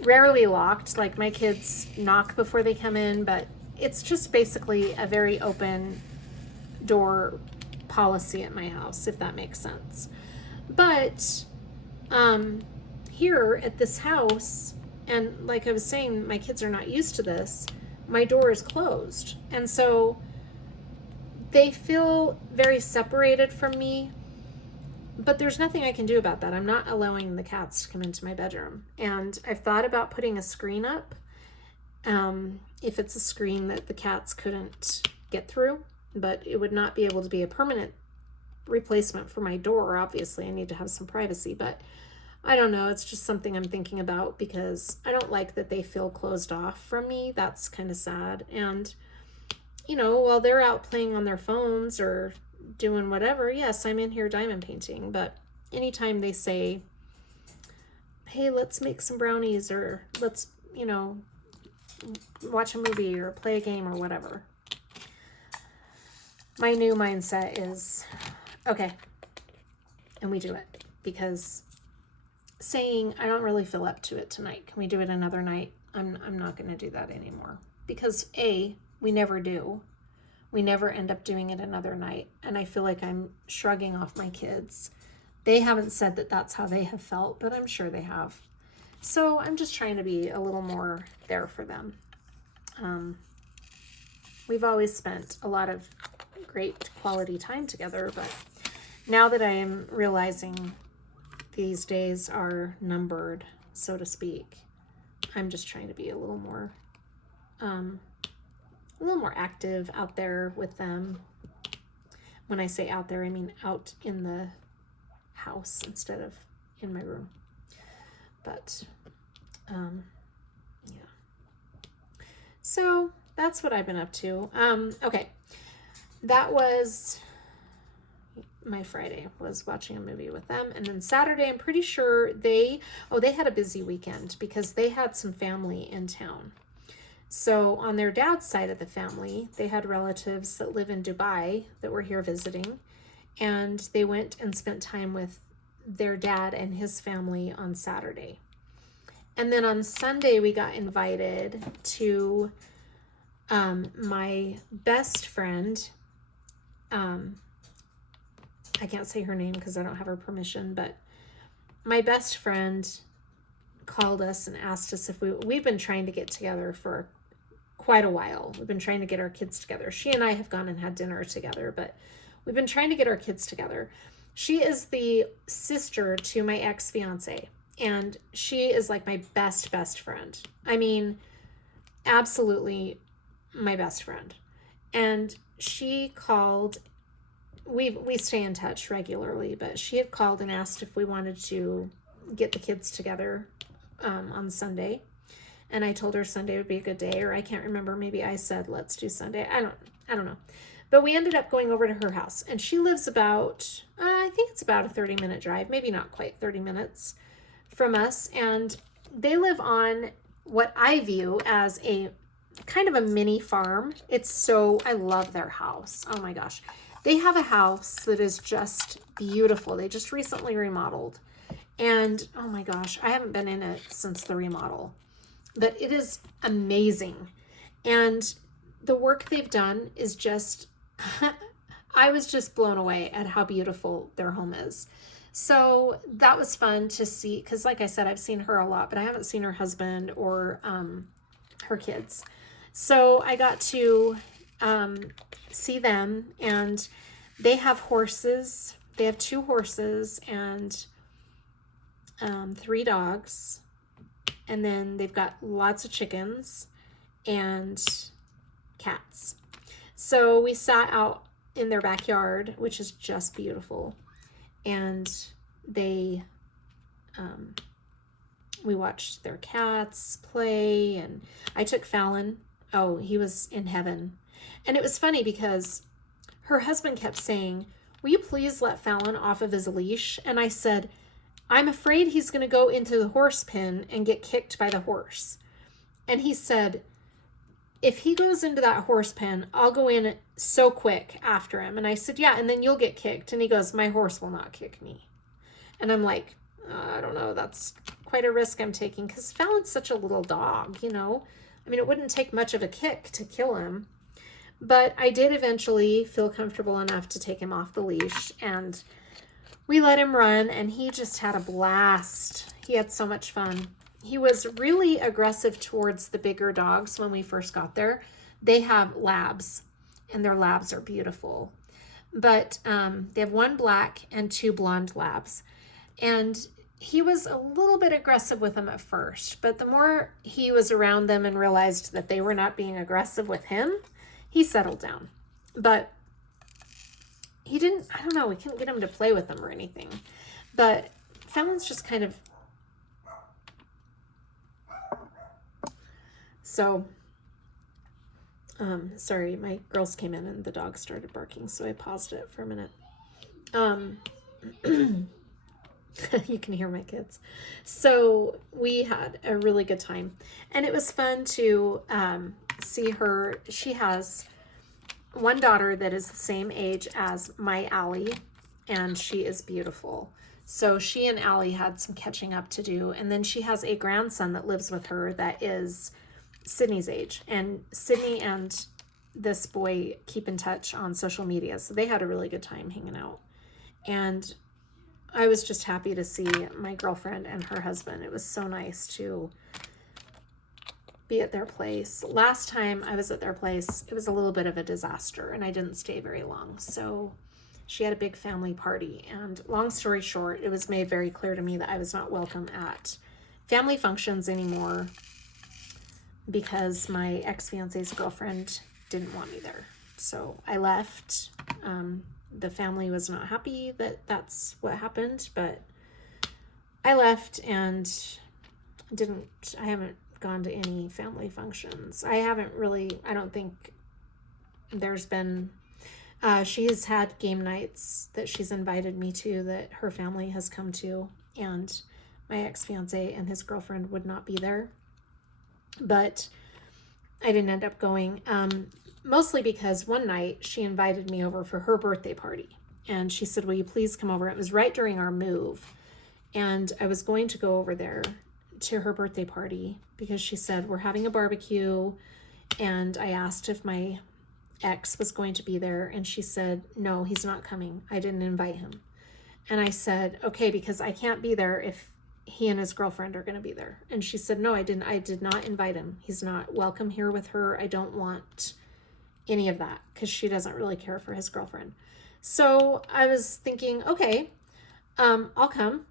rarely locked. Like, my kids knock before they come in, but it's just basically a very open door policy at my house, if that makes sense. But here at this house, and like I was saying, my kids are not used to this, my door is closed. And so they feel very separated from me, but there's nothing I can do about that. I'm not allowing the cats to come into my bedroom. And I've thought about putting a screen up, if it's a screen that the cats couldn't get through, but it would not be able to be a permanent replacement for my door. Obviously, I need to have some privacy, but I don't know. It's just something I'm thinking about, because I don't like that they feel closed off from me. That's kind of sad. And, while they're out playing on their phones or doing whatever, yes, I'm in here diamond painting. But anytime they say, hey, let's make some brownies, or let's, watch a movie or play a game or whatever, my new mindset is, okay, and we do it. Because saying, I don't really feel up to it tonight, can we do it another night? I'm not going to do that anymore. Because we never do. We never end up doing it another night. And I feel like I'm shrugging off my kids. They haven't said that that's how they have felt, but I'm sure they have. So I'm just trying to be a little more there for them. We've always spent a lot of great quality time together, but now that I am realizing these days are numbered, so to speak. I'm just trying to be a little more active out there with them. When I say out there, I mean out in the house instead of in my room. But yeah. So that's what I've been up to. Okay. That was my Friday, was watching a movie with them. And then Saturday, I'm pretty sure they had a busy weekend because they had some family in town. So on their dad's side of the family, they had relatives that live in Dubai that were here visiting. And they went and spent time with their dad and his family on Saturday. And then on Sunday, we got invited to my best friend. I can't say her name because I don't have her permission, but my best friend called us and asked us if we've been trying to get together for quite a while. We've been trying to get our kids together. She and I have gone and had dinner together, but we've been trying to get our kids together. She is the sister to my ex-fiance, and she is like my best friend. I mean, absolutely my best friend. And she called. We stay in touch regularly, but she had called and asked if we wanted to get the kids together on Sunday. And I told her Sunday would be a good day, or I can't remember. Maybe I said, let's do Sunday. I don't know. But we ended up going over to her house, and she lives about, I think it's about a 30-minute drive, maybe not quite 30 minutes from us. And they live on what I view as a kind of a mini farm. I love their house. Oh my gosh. They have a house that is just beautiful. They just recently remodeled. And oh my gosh, I haven't been in it since the remodel. But it is amazing. And the work they've done is just, I was just blown away at how beautiful their home is. So that was fun to see, because like I said, I've seen her a lot, but I haven't seen her husband or her kids. So I got to see them, and they have horses. They have 2 horses and 3 dogs. And then they've got lots of chickens and cats. So we sat out in their backyard, which is just beautiful. And we watched their cats play, and I took Fallon. Oh, he was in heaven. And it was funny because her husband kept saying, will you please let Fallon off of his leash? And I said, I'm afraid he's going to go into the horse pen and get kicked by the horse. And he said, if he goes into that horse pen, I'll go in so quick after him. And I said, yeah, and then you'll get kicked. And he goes, my horse will not kick me. And I'm like, I don't know. That's quite a risk I'm taking, because Fallon's such a little dog, you know. I mean, it wouldn't take much of a kick to kill him. But I did eventually feel comfortable enough to take him off the leash, and we let him run, and he just had a blast. He had so much fun. He was really aggressive towards the bigger dogs when we first got there. They have labs, and their labs are beautiful. But they have 1 black and 2 blonde labs. And he was a little bit aggressive with them at first, but the more he was around them and realized that they were not being aggressive with him, he settled down. But he didn't, I don't know, we couldn't get him to play with them or anything. But Fallon's just kind of, so, sorry, my girls came in and the dog started barking, so I paused it for a minute. You can hear my kids. So we had a really good time, and it was fun to see her. She has 1 daughter that is the same age as my Allie, and she is beautiful. So she and Allie had some catching up to do, and then she has a grandson that lives with her that is Sydney's age, and Sydney and this boy keep in touch on social media, so they had a really good time hanging out. And I was just happy to see my girlfriend and her husband. It was so nice to be at their place. Last time I was at their place, it was a little bit of a disaster, and I didn't stay very long. So she had a big family party, and long story short, it was made very clear to me that I was not welcome at family functions anymore because my ex-fiance's girlfriend didn't want me there. So I left. The family was not happy that that's what happened, but I left and I haven't gone to any family functions. I don't think there's been, she has had game nights that she's invited me to that her family has come to, and my ex-fiance and his girlfriend would not be there, but I didn't end up going, mostly because one night she invited me over for her birthday party, and she said, will you please come over? It was right during our move, and I was going to go over there to her birthday party because she said, we're having a barbecue, and I asked if my ex was going to be there, and she said, no, he's not coming. I didn't invite him. And I said, okay, because I can't be there if he and his girlfriend are going to be there. And she said, no, I did not invite him. He's not welcome here with her. I don't want any of that because she doesn't really care for his girlfriend. So I was thinking, okay, I'll come.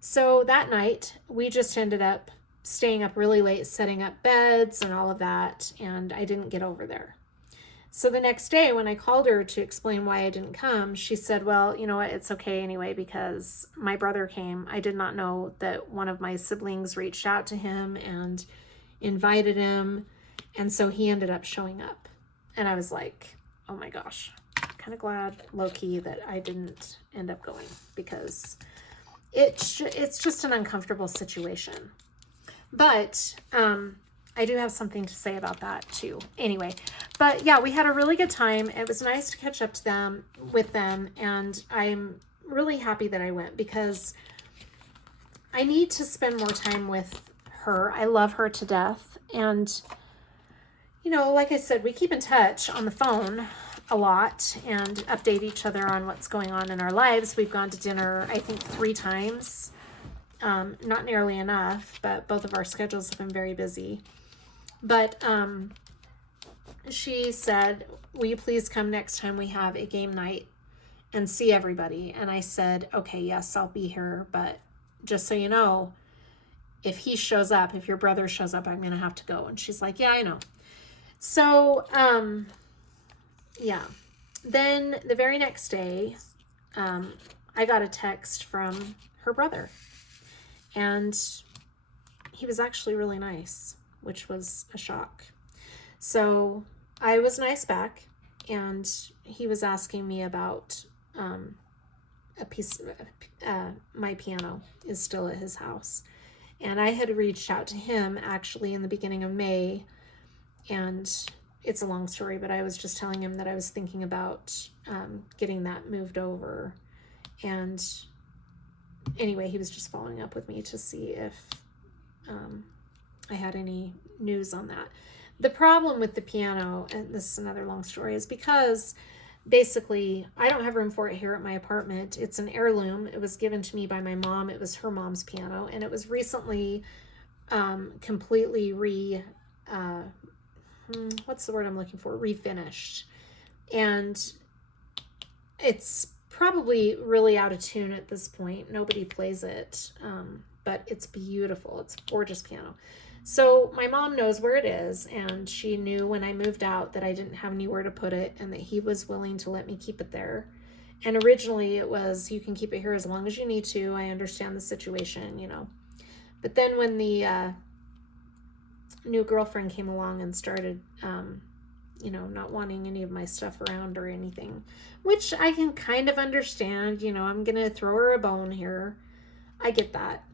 So that night we just ended up staying up really late, setting up beds and all of that. And I didn't get over there. So the next day when I called her to explain why I didn't come, she said, well, you know what, it's okay anyway, because my brother came. I did not know that one of my siblings reached out to him and invited him. And so he ended up showing up. And I was like, oh my gosh, kind of glad low-key that I didn't end up going, because it's just an uncomfortable situation. But I do have something to say about that too. Anyway, but yeah, we had a really good time. It was nice to catch up with them, and I'm really happy that I went because I need to spend more time with her. I love her to death, and you know, like I said, we keep in touch on the phone a lot and update each other on what's going on in our lives. We've gone to dinner, I think 3 times. Not nearly enough, but both of our schedules have been very busy. But she said, will you please come next time we have a game night and see everybody? And I said, okay, yes, I'll be here. But just so you know, if he shows up, if your brother shows up, I'm going to have to go. And she's like, yeah, I know. So, yeah. Then the very next day, I got a text from her brother. And he was actually really nice, which was a shock. So I was nice back, and he was asking me about a piece of my piano is still at his house. And I had reached out to him actually in the beginning of May, and it's a long story, but I was just telling him that I was thinking about getting that moved over. And anyway, he was just following up with me to see if I had any news on that. The problem with the piano, and this is another long story, is because basically I don't have room for it here at my apartment. It's an heirloom. It was given to me by my mom. It was her mom's piano, and it was recently completely what's the word I'm looking for? Refinished. And it's probably really out of tune at this point. Nobody plays it, but it's beautiful. It's a gorgeous piano. So my mom knows where it is, and she knew when I moved out that I didn't have anywhere to put it and that he was willing to let me keep it there. And originally it was, you can keep it here as long as you need to. I understand the situation, you know. But then when the new girlfriend came along and started, you know, not wanting any of my stuff around or anything, which I can kind of understand, you know, I'm going to throw her a bone here. I get that.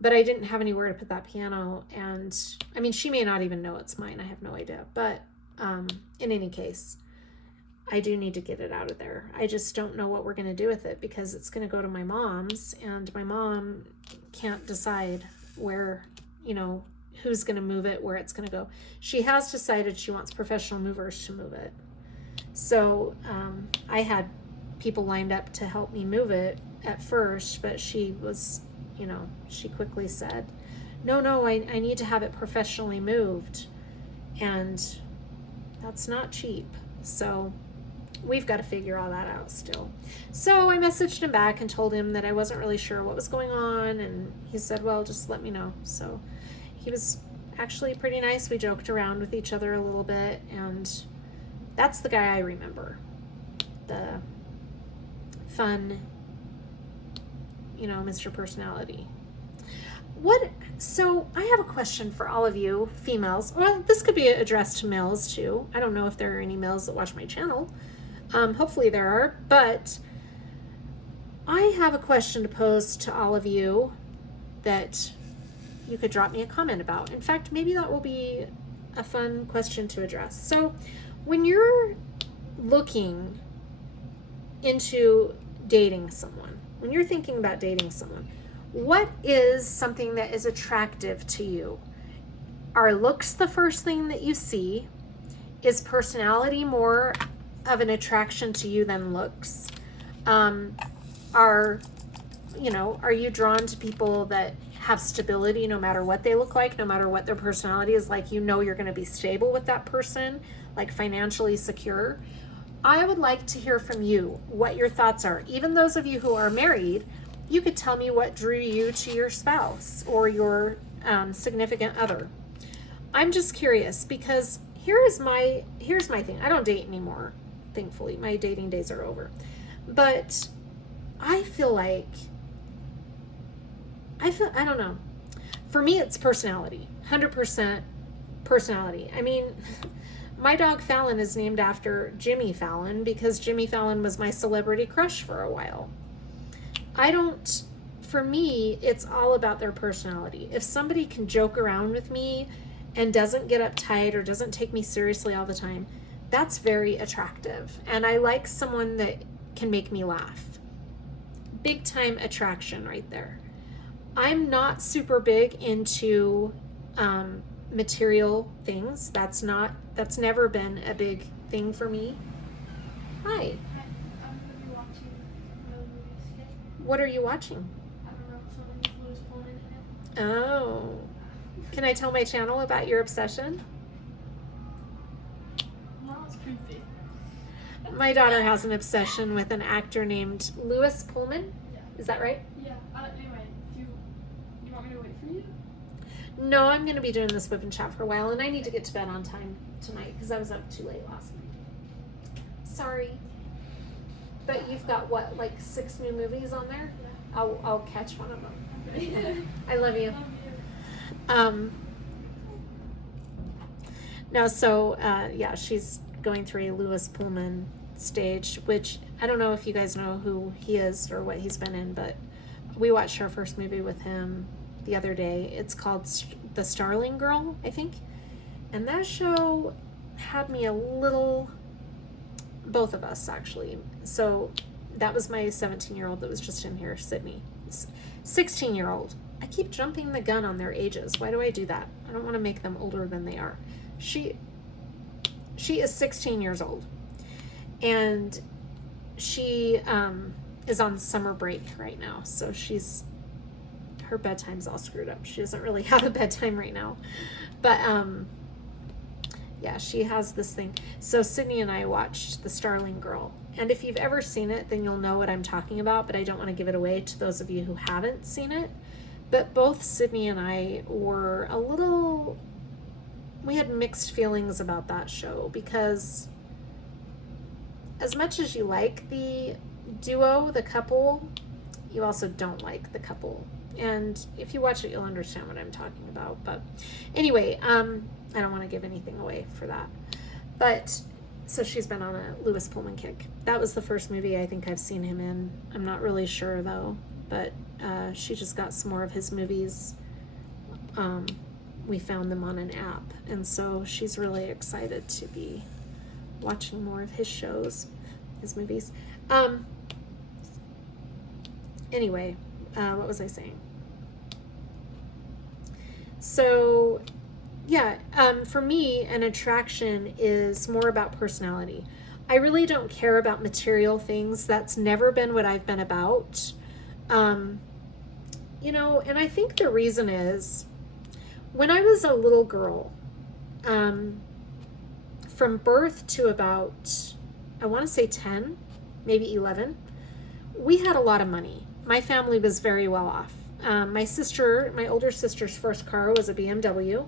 But I didn't have anywhere to put that piano. And I mean, she may not even know it's mine. I have no idea. But in any case, I do need to get it out of there. I just don't know what we're going to do with it because it's going to go to my mom's, and my mom can't decide where, you know, who's going to move it, where it's going to go. She has decided she wants professional movers to move it. So I had people lined up to help me move it at first, but she was, you know, she quickly said, no, I need to have it professionally moved. And that's not cheap. So we've got to figure all that out still. So I messaged him back and told him that I wasn't really sure what was going on, and he said, well, just let me know. So he was actually pretty nice. We joked around with each other a little bit, and that's the guy I remember. The fun, you know, Mr. Personality. So I have a question for all of you females. Well, this could be addressed to males too. I don't know if there are any males that watch my channel. Hopefully there are, but I have a question to pose to all of you that you could drop me a comment about. In fact, maybe that will be a fun question to address. So when you're looking into dating someone, when you're thinking about dating someone, what is something that is attractive to you? Are looks the first thing that you see? Is personality more of an attraction to you than looks? Are you drawn to people that have stability no matter what they look like, no matter what their personality is like? You know you're going to be stable with that person, like financially secure. I would like to hear from you what your thoughts are. Even those of you who are married, you could tell me what drew you to your spouse or your significant other. I'm just curious, because here's my thing. I don't date anymore, thankfully. My dating days are over. But I don't know. For me, it's personality. 100% personality. I mean, my dog Fallon is named after Jimmy Fallon because Jimmy Fallon was my celebrity crush for a while. For me, it's all about their personality. If somebody can joke around with me and doesn't get uptight or doesn't take me seriously all the time, that's very attractive. And I like someone that can make me laugh. Big time attraction right there. I'm not super big into material things. That's never been a big thing for me. Hi. I'm going to be watching the WIP Kit. What are you watching? I don't know, something with Bliss in it. Oh. Can I tell my channel about your obsession? No, it's creepy. My daughter has an obsession with an actor named Lewis Pullman. Yeah. Is that right? Yeah. Anyway, do you want me to wait for you? No, I'm going to be doing this WIP and Chat for a while, and I need to get to bed on time tonight because I was up too late last night. Sorry. But you've got, what, like 6 new movies on there? Yeah. I'll catch one of them. Okay. I love you. Love you. No, so, yeah, she's going through a Lewis Pullman stage, which I don't know if you guys know who he is or what he's been in, but we watched our first movie with him the other day. It's called The Starling Girl, I think. And that show had me a little, both of us actually. So that was my 17-year-old that was just in here, Sydney. 16-year-old. I keep jumping the gun on their ages. Why do I do that? I don't want to make them older than they are. She is 16 years old, and she is on summer break right now. So her bedtime's all screwed up. She doesn't really have a bedtime right now, but yeah, she has this thing. So Sydney and I watched The Starling Girl, and if you've ever seen it, then you'll know what I'm talking about, but I don't want to give it away to those of you who haven't seen it. But both Sydney and I were we had mixed feelings about that show, because as much as you like the duo, the couple, you also don't like the couple. And if you watch it, you'll understand what I'm talking about. But anyway, I don't want to give anything away for that. But so she's been on a Lewis Pullman kick. That was the first movie I think I've seen him in. I'm not really sure though, but she just got some more of his movies. We found them on an app, and so she's really excited to be watching more of his shows, his movies. Anyway, what was I saying? So yeah, for me, an attraction is more about personality. I really don't care about material things. That's never been what I've been about. And I think the reason is, when I was a little girl, from birth to about I want to say 10, maybe 11. We had a lot of money. My family was very well off. My older sister's first car was a BMW,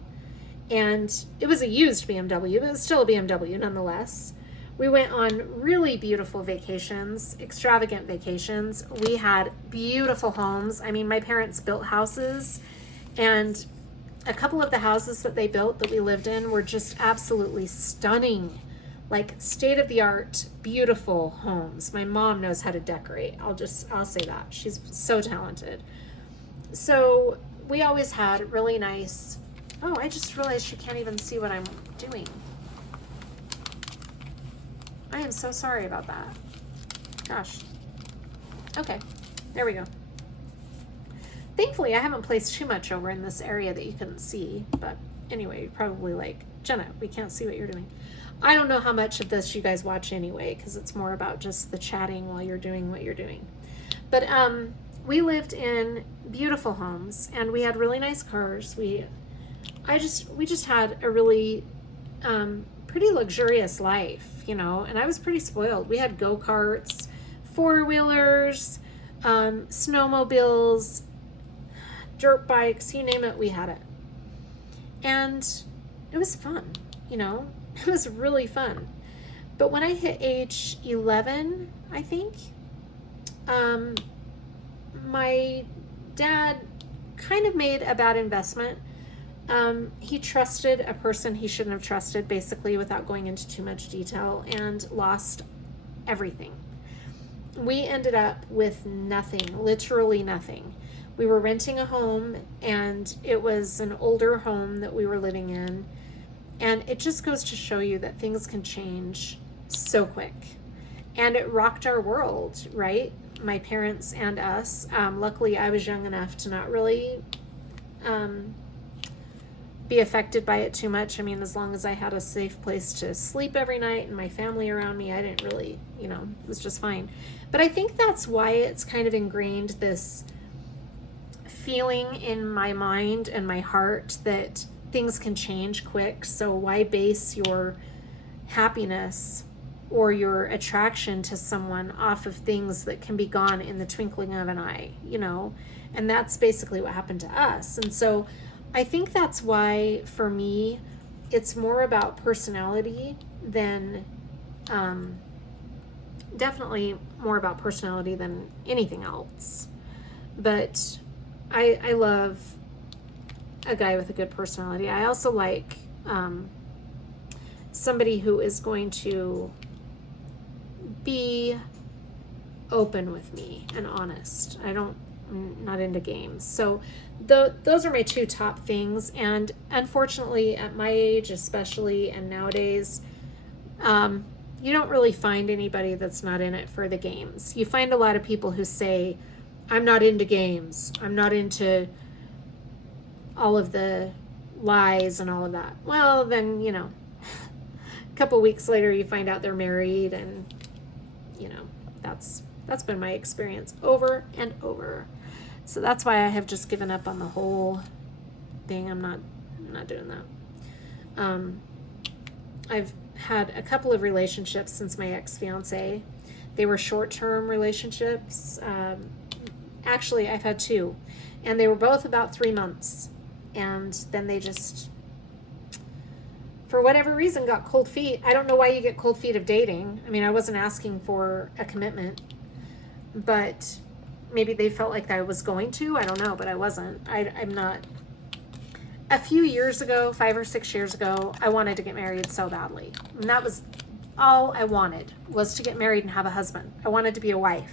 and it was a used BMW, but it was still a BMW nonetheless. We went on really beautiful vacations, extravagant vacations. We had beautiful homes. I mean, my parents built houses, and a couple of the houses that they built that we lived in were just absolutely stunning, like state-of-the-art, beautiful homes. My mom knows how to decorate. I'll say that. She's so talented. So we always had really nice, oh, I just realized you can't even see what I'm doing. I am so sorry about that. Gosh. Okay, there we go. Thankfully, I haven't placed too much over in this area that you couldn't see, but anyway, you're probably like, Jenna, we can't see what you're doing. I don't know how much of this you guys watch anyway, because it's more about just the chatting while you're doing what you're doing. But we lived in beautiful homes, and we had really nice cars. We just had a really pretty luxurious life, you know, and I was pretty spoiled. We had go-karts, four-wheelers, snowmobiles, dirt bikes, you name it, we had it. And it was fun, you know, it was really fun. But when I hit age 11, I think, my dad kind of made a bad investment. He trusted a person he shouldn't have trusted, basically, without going into too much detail, and lost everything. We ended up with nothing, literally nothing. We were renting a home, and it was an older home that we were living in. And it just goes to show you that things can change so quick. And it rocked our world, right? My parents and us. Luckily, I was young enough to not really be affected by it too much. I mean, as long as I had a safe place to sleep every night and my family around me, I didn't really, you know, it was just fine. But I think that's why it's kind of ingrained this feeling in my mind and my heart that things can change quick. So why base your happiness or your attraction to someone off of things that can be gone in the twinkling of an eye, you know? And that's basically what happened to us. And so I think that's why, for me, it's more about personality than, definitely more about personality than anything else. But I love a guy with a good personality. I also like somebody who is going to be open with me and honest. I'm not into games. So those are my two top things. And unfortunately, at my age especially, and nowadays, you don't really find anybody that's not in it for the games. You find a lot of people who say, I'm not into games. I'm not into all of the lies and all of that. Well, then, you know, a couple weeks later you find out they're married, and, you know, that's been my experience over and over. So that's why I have just given up on the whole thing. I'm not doing that. I've had a couple of relationships since my ex-fiance. They were short-term relationships. Actually, I've had two, and they were both about 3 months. And then they just, for whatever reason, got cold feet. I don't know why you get cold feet of dating. I mean, I wasn't asking for a commitment, but maybe they felt like I was going to. I don't know, but I wasn't. I'm not. A few years ago, 5 or 6 years ago, I wanted to get married so badly. And that was all I wanted, was to get married and have a husband. I wanted to be a wife.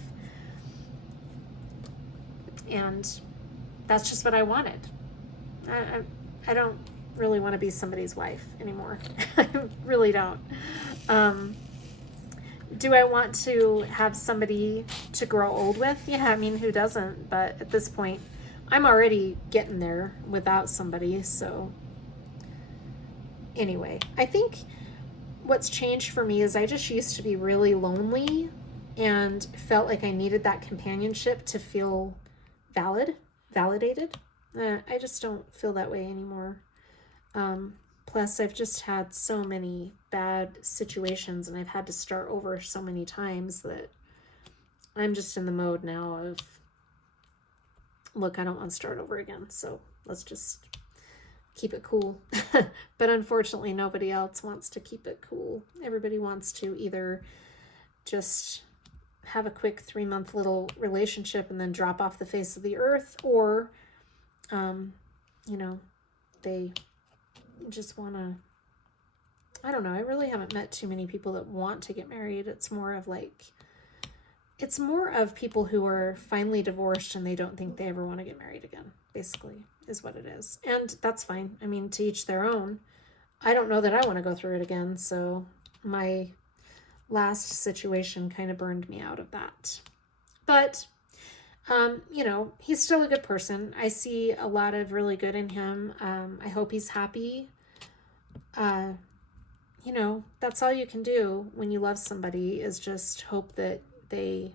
And that's just what I wanted. I don't really want to be somebody's wife anymore. I really don't. Do I want to have somebody to grow old with? Yeah, I mean, who doesn't? But at this point, I'm already getting there without somebody. So anyway, I think what's changed for me is I just used to be really lonely and felt like I needed that companionship to feel validated. I just don't feel that way anymore. Plus, I've just had so many bad situations and I've had to start over so many times that I'm just in the mode now of, look, I don't want to start over again. So let's just keep it cool. But unfortunately, nobody else wants to keep it cool. Everybody wants to either just have a quick 3-month little relationship and then drop off the face of the earth, or, you know, they just want to, I don't know. I really haven't met too many people that want to get married. It's more of like, it's more of people who are finally divorced and they don't think they ever want to get married again, basically, is what it is. And that's fine. I mean, to each their own. I don't know that I want to go through it again. So my last situation kind of burned me out of that. But, you know, he's still a good person. I see a lot of really good in him. I hope he's happy. You know, that's all you can do when you love somebody, is just hope that they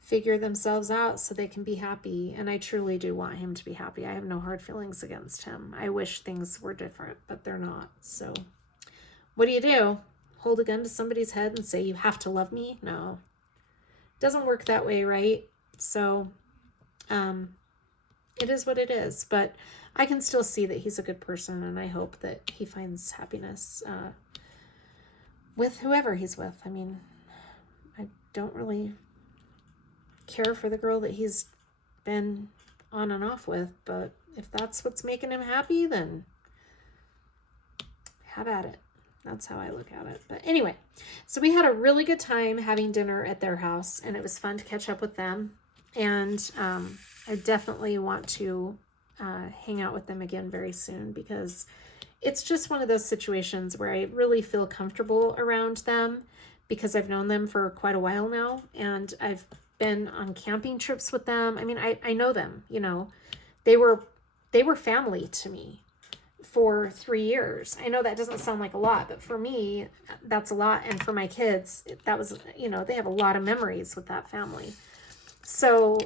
figure themselves out so they can be happy. And I truly do want him to be happy. I have no hard feelings against him. I wish things were different, but they're not. So what do? Hold a gun to somebody's head and say, you have to love me? No, it doesn't work that way, right? So it is what it is, but I can still see that he's a good person, and I hope that he finds happiness with whoever he's with. I mean, I don't really care for the girl that he's been on and off with, but if that's what's making him happy, then have at it. That's how I look at it. But anyway, so we had a really good time having dinner at their house, and it was fun to catch up with them. And I definitely want to hang out with them again very soon, because it's just one of those situations where I really feel comfortable around them, because I've known them for quite a while now, and I've been on camping trips with them. I mean, I know them, you know, they were family to me for 3 years. I know that doesn't sound like a lot, but for me, that's a lot. And for my kids, that was, you know, they have a lot of memories with that family. So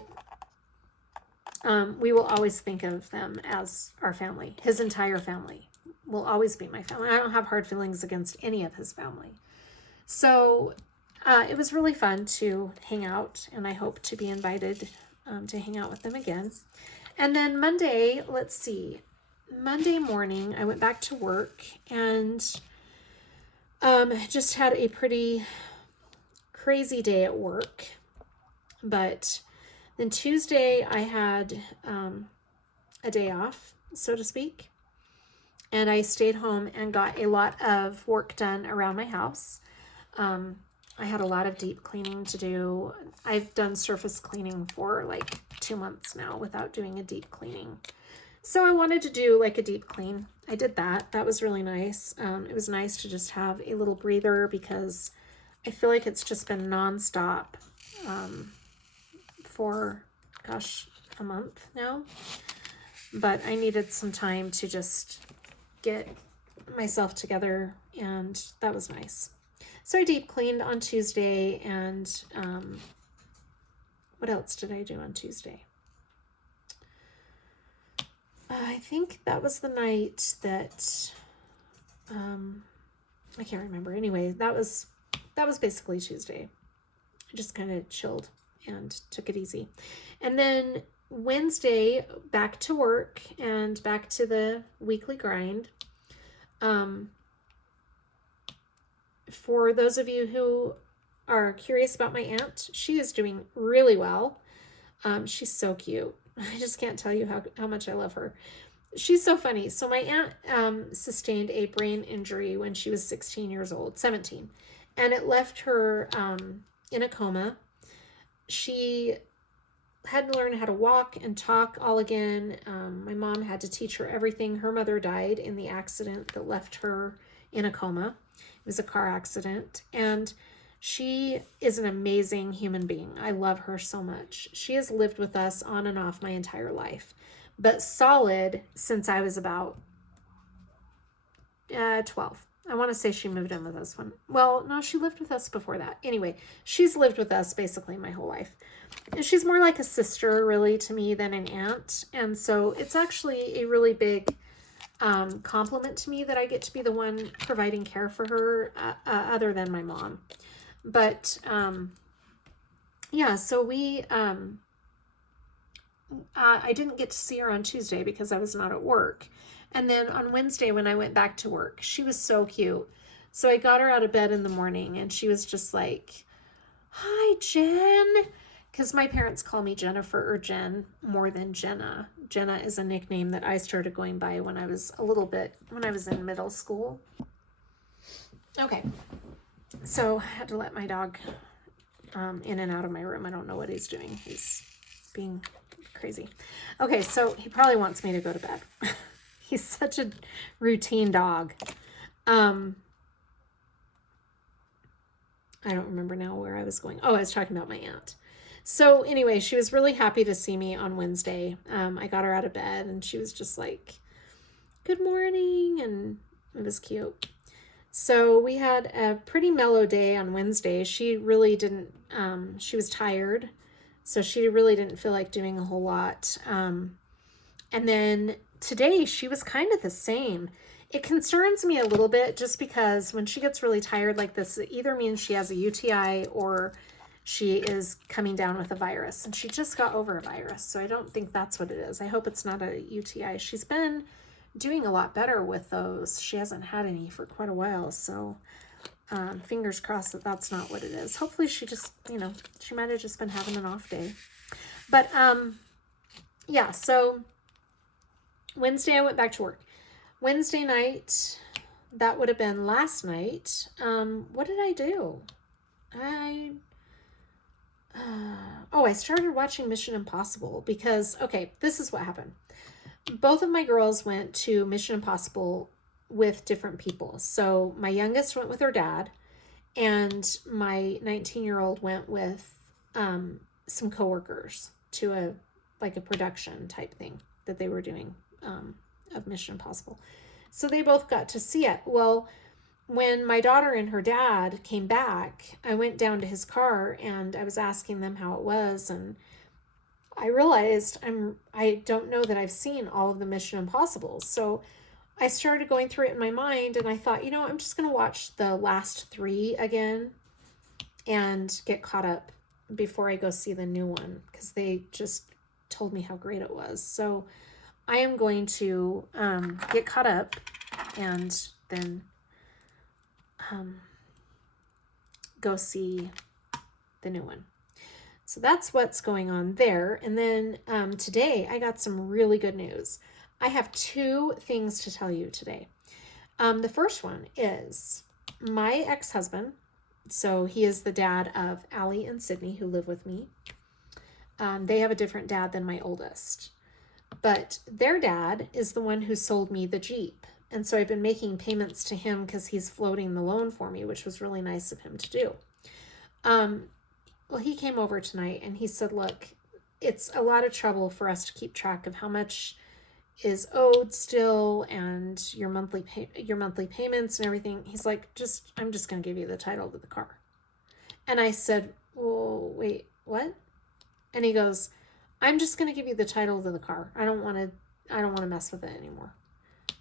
we will always think of them as our family. His entire family will always be my family. I don't have hard feelings against any of his family. So it was really fun to hang out, and I hope to be invited to hang out with them again. And then Monday, let's see, Monday morning, I went back to work and just had a pretty crazy day at work. But then Tuesday, I had a day off, so to speak. And I stayed home and got a lot of work done around my house. I had a lot of deep cleaning to do. I've done surface cleaning for like 2 months now without doing a deep cleaning. So I wanted to do like a deep clean. I did that. That was really nice. It was nice to just have a little breather, because I feel like it's just been nonstop for, gosh, a month now. But I needed some time to just get myself together, and that was nice. So I deep cleaned on Tuesday, and what else did I do on Tuesday? I think that was the night that, I can't remember. Anyway, that was basically Tuesday. I just kind of chilled and took it easy. And then Wednesday, back to work and back to the weekly grind. For those of you who are curious about my aunt, she is doing really well. She's so cute. I just can't tell you how much I love her. She's so funny. So my aunt sustained a brain injury when she was 17, and it left her in a coma. She had to learn how to walk and talk all again. My mom had to teach her everything. Her mother died in the accident that left her in a coma. It was a car accident, and she is an amazing human being. I love her so much. She has lived with us on and off my entire life, but solid since I was about 12. I want to say she moved in with us when, well, no, she lived with us before that. Anyway, she's lived with us basically my whole life. And she's more like a sister really to me than an aunt. And so it's actually a really big compliment to me that I get to be the one providing care for her, other than my mom. But yeah, so we I didn't get to see her on Tuesday because I was not at work. And then on Wednesday when I went back to work, she was so cute. So I got her out of bed in the morning and she was just like, "Hi, Jen." Because my parents call me Jennifer or Jen more than Jenna. Jenna is a nickname that I started going by when I was in middle school. Okay. So I had to let my dog in and out of my room. I don't know what he's doing. He's being crazy. Okay, so he probably wants me to go to bed. He's such a routine dog. I don't remember now where I was going. Oh, I was talking about my aunt. So anyway, she was really happy to see me on Wednesday. I got her out of bed and she was just like, "Good morning," and it was cute. So we had a pretty mellow day on Wednesday. She really didn't, she was tired, so she really didn't feel like doing a whole lot. And then today she was kind of the same. It concerns me a little bit just because when she gets really tired like this, it either means she has a UTI or she is coming down with a virus. And she just got over a virus, so I don't think that's what it is. I hope it's not a UTI. She's been doing a lot better with those. She hasn't had any for quite a while, so fingers crossed that that's not what it is. Hopefully she just, she might have just been having an off day. But yeah, so Wednesday I went back to work. Wednesday night, that would have been last night. What did I do? I started watching Mission Impossible because, okay, this is what happened. Both of my girls went to Mission Impossible with different people. So my youngest went with her dad, and my 19-year-old went with some coworkers to a production type thing that they were doing of Mission Impossible. So they both got to see it. Well, when my daughter and her dad came back, I went down to his car and I was asking them how it was, and I realized I don't know that I've seen all of the Mission Impossibles. So I started going through it in my mind, and I thought, I'm just going to watch the last 3 again and get caught up before I go see the new one, because they just told me how great it was. So I am going to get caught up and then go see the new one. So that's what's going on there. And then today I got some really good news. I have 2 things to tell you today. The first one is my ex-husband. So he is the dad of Allie and Sydney, who live with me. They have a different dad than my oldest. But their dad is the one who sold me the Jeep. And so I've been making payments to him because he's floating the loan for me, which was really nice of him to do. Well, he came over tonight and he said, "Look, it's a lot of trouble for us to keep track of how much is owed still and your monthly payments and everything." He's like, "I'm just going to give you the title to the car." And I said, "Well, wait, what?" And he goes, "I'm just going to give you the title to the car. I don't want to mess with it anymore."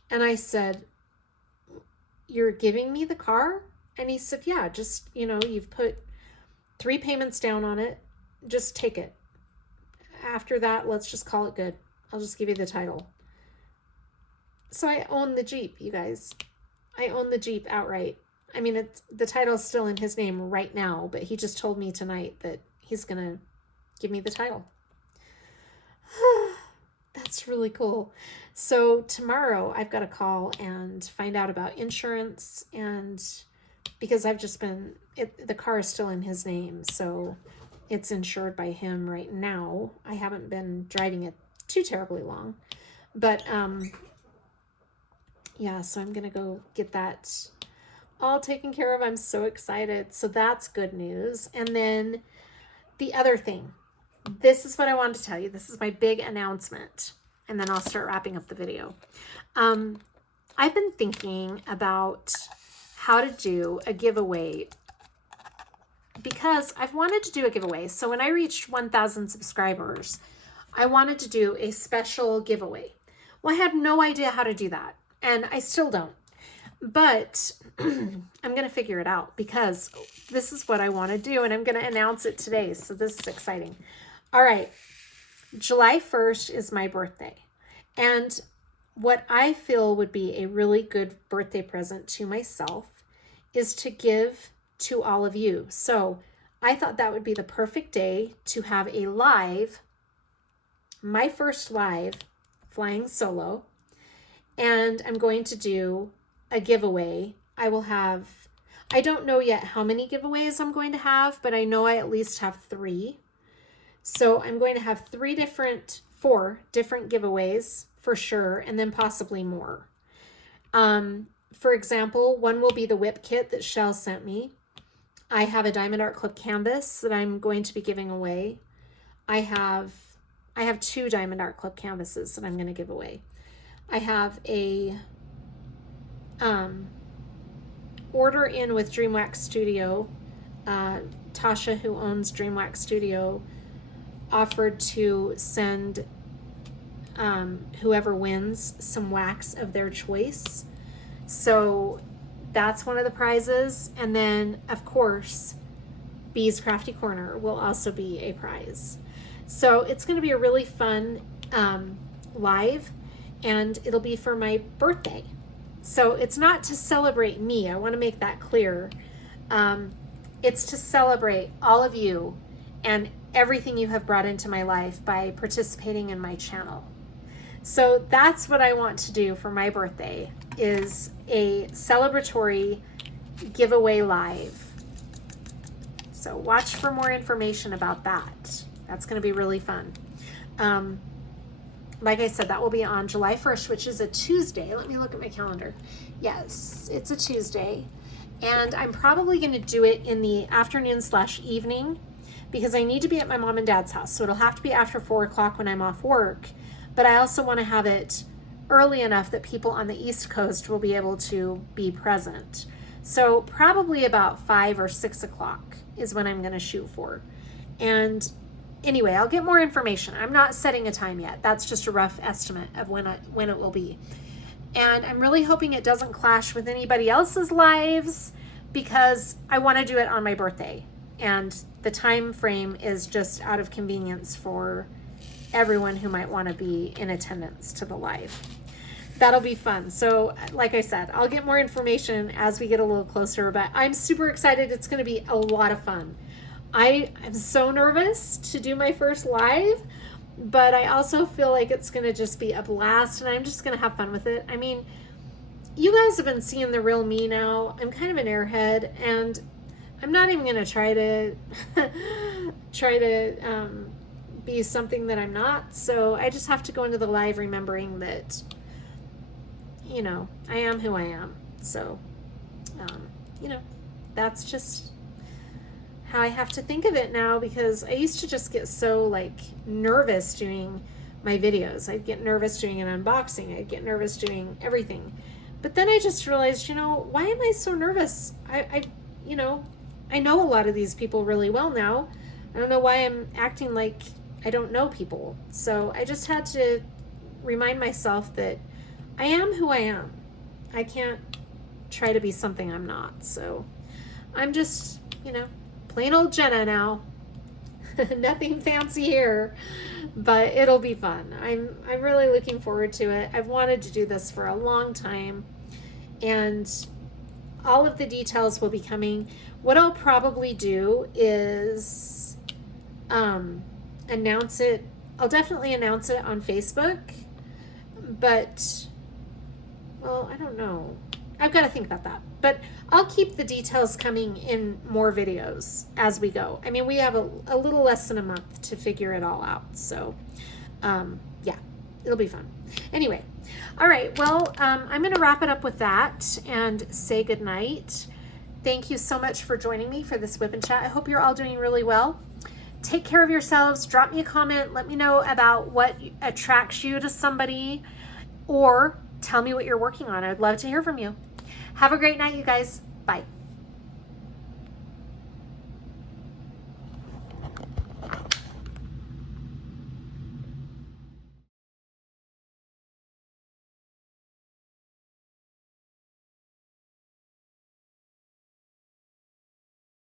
And I said, "You're giving me the car?" And he said, "Yeah, just, you've put 3 payments down on it. Just take it. After that, let's just call it good. I'll just give you the title." So I own the Jeep, you guys. I own the Jeep outright. I mean, the title's still in his name right now, but he just told me tonight that he's going to give me the title. That's really cool. So tomorrow I've got to call and find out about insurance, and because I've just been, the car is still in his name, so it's insured by him right now. I haven't been driving it too terribly long, but yeah, so I'm going to go get that all taken care of. I'm so excited. So that's good news. And then the other thing, this is what I wanted to tell you. This is my big announcement, and then I'll start wrapping up the video. I've been thinking about how to do a giveaway because I've wanted to do a giveaway. So when I reached 1,000 subscribers, I wanted to do a special giveaway. Well, I had no idea how to do that. and I still don't. But I'm going to figure it out because this is what I want to do, and I'm going to announce it today. So this is exciting. All right. July 1st is my birthday. And what I feel would be a really good birthday present to myself is to give to all of you. So I thought that would be the perfect day to have a live, my first live, flying solo. And I'm going to do a giveaway. I don't know yet how many giveaways I'm going to have, but I know I at least have 3. So I'm going to have 4 different giveaways for sure, and then possibly more. For example, one will be the WIP kit that Shell sent me. I have a diamond art clip canvas that I'm going to be giving away. I have 2 diamond art clip canvases that I'm going to give away. I have a order in with DreamWax Studio. Tasha, who owns DreamWax Studio, offered to send whoever wins some wax of their choice. So that's one of the prizes. And then, of course, Bee's Crafty Corner will also be a prize. So it's going to be a really fun live, and it'll be for my birthday. So it's not to celebrate me. I want to make that clear. It's to celebrate all of you and everything you have brought into my life by participating in my channel. So that's what I want to do for my birthday, is a celebratory giveaway live. So watch for more information about that. That's going to be really fun. Like I said, that will be on July 1st, which is a Tuesday. Let me look at my calendar. Yes, it's a Tuesday. And I'm probably going to do it in the afternoon/evening because I need to be at my mom and dad's house. So it'll have to be after 4 o'clock when I'm off work. But I also want to have it early enough that people on the East Coast will be able to be present. So probably about 5 or 6 o'clock is when I'm going to shoot for. And anyway, I'll get more information. I'm not setting a time yet. That's just a rough estimate of when it will be. And I'm really hoping it doesn't clash with anybody else's lives because I want to do it on my birthday. And the time frame is just out of convenience for everyone who might want to be in attendance to the live. That'll be fun. So like I said, I'll get more information as we get a little closer, but I'm super excited. It's going to be a lot of fun. I am so nervous to do my first live, but I also feel like it's going to just be a blast and I'm just going to have fun with it. I mean, you guys have been seeing the real me now. I'm kind of an airhead and I'm not even going to try to be something that I'm not. So I just have to go into the live remembering that, you know, I am who I am. So, you know, that's just how I have to think of it now, because I used to just get so like nervous doing my videos. I'd get nervous doing an unboxing. I'd get nervous doing everything. But then I just realized, you know, why am I so nervous? I know a lot of these people really well now. I don't know why I'm acting like I don't know people. So I just had to remind myself that I am who I am. I can't try to be something I'm not. So I'm just, you know, plain old Jenna now. Nothing fancy here, but it'll be fun. I'm really looking forward to it. I've wanted to do this for a long time, and all of the details will be coming. What I'll probably do is announce it. I'll definitely announce it on Facebook, but well, I don't know. I've got to think about that. But I'll keep the details coming in more videos as we go. I mean, we have a little less than a month to figure it all out. So, yeah, it'll be fun. Anyway, all right. Well, I'm going to wrap it up with that and say goodnight. Thank you so much for joining me for this WIP and Chat. I hope you're all doing really well. Take care of yourselves. Drop me a comment. Let me know about what attracts you to somebody, or tell me what you're working on. I'd love to hear from you. Have a great night, you guys. Bye.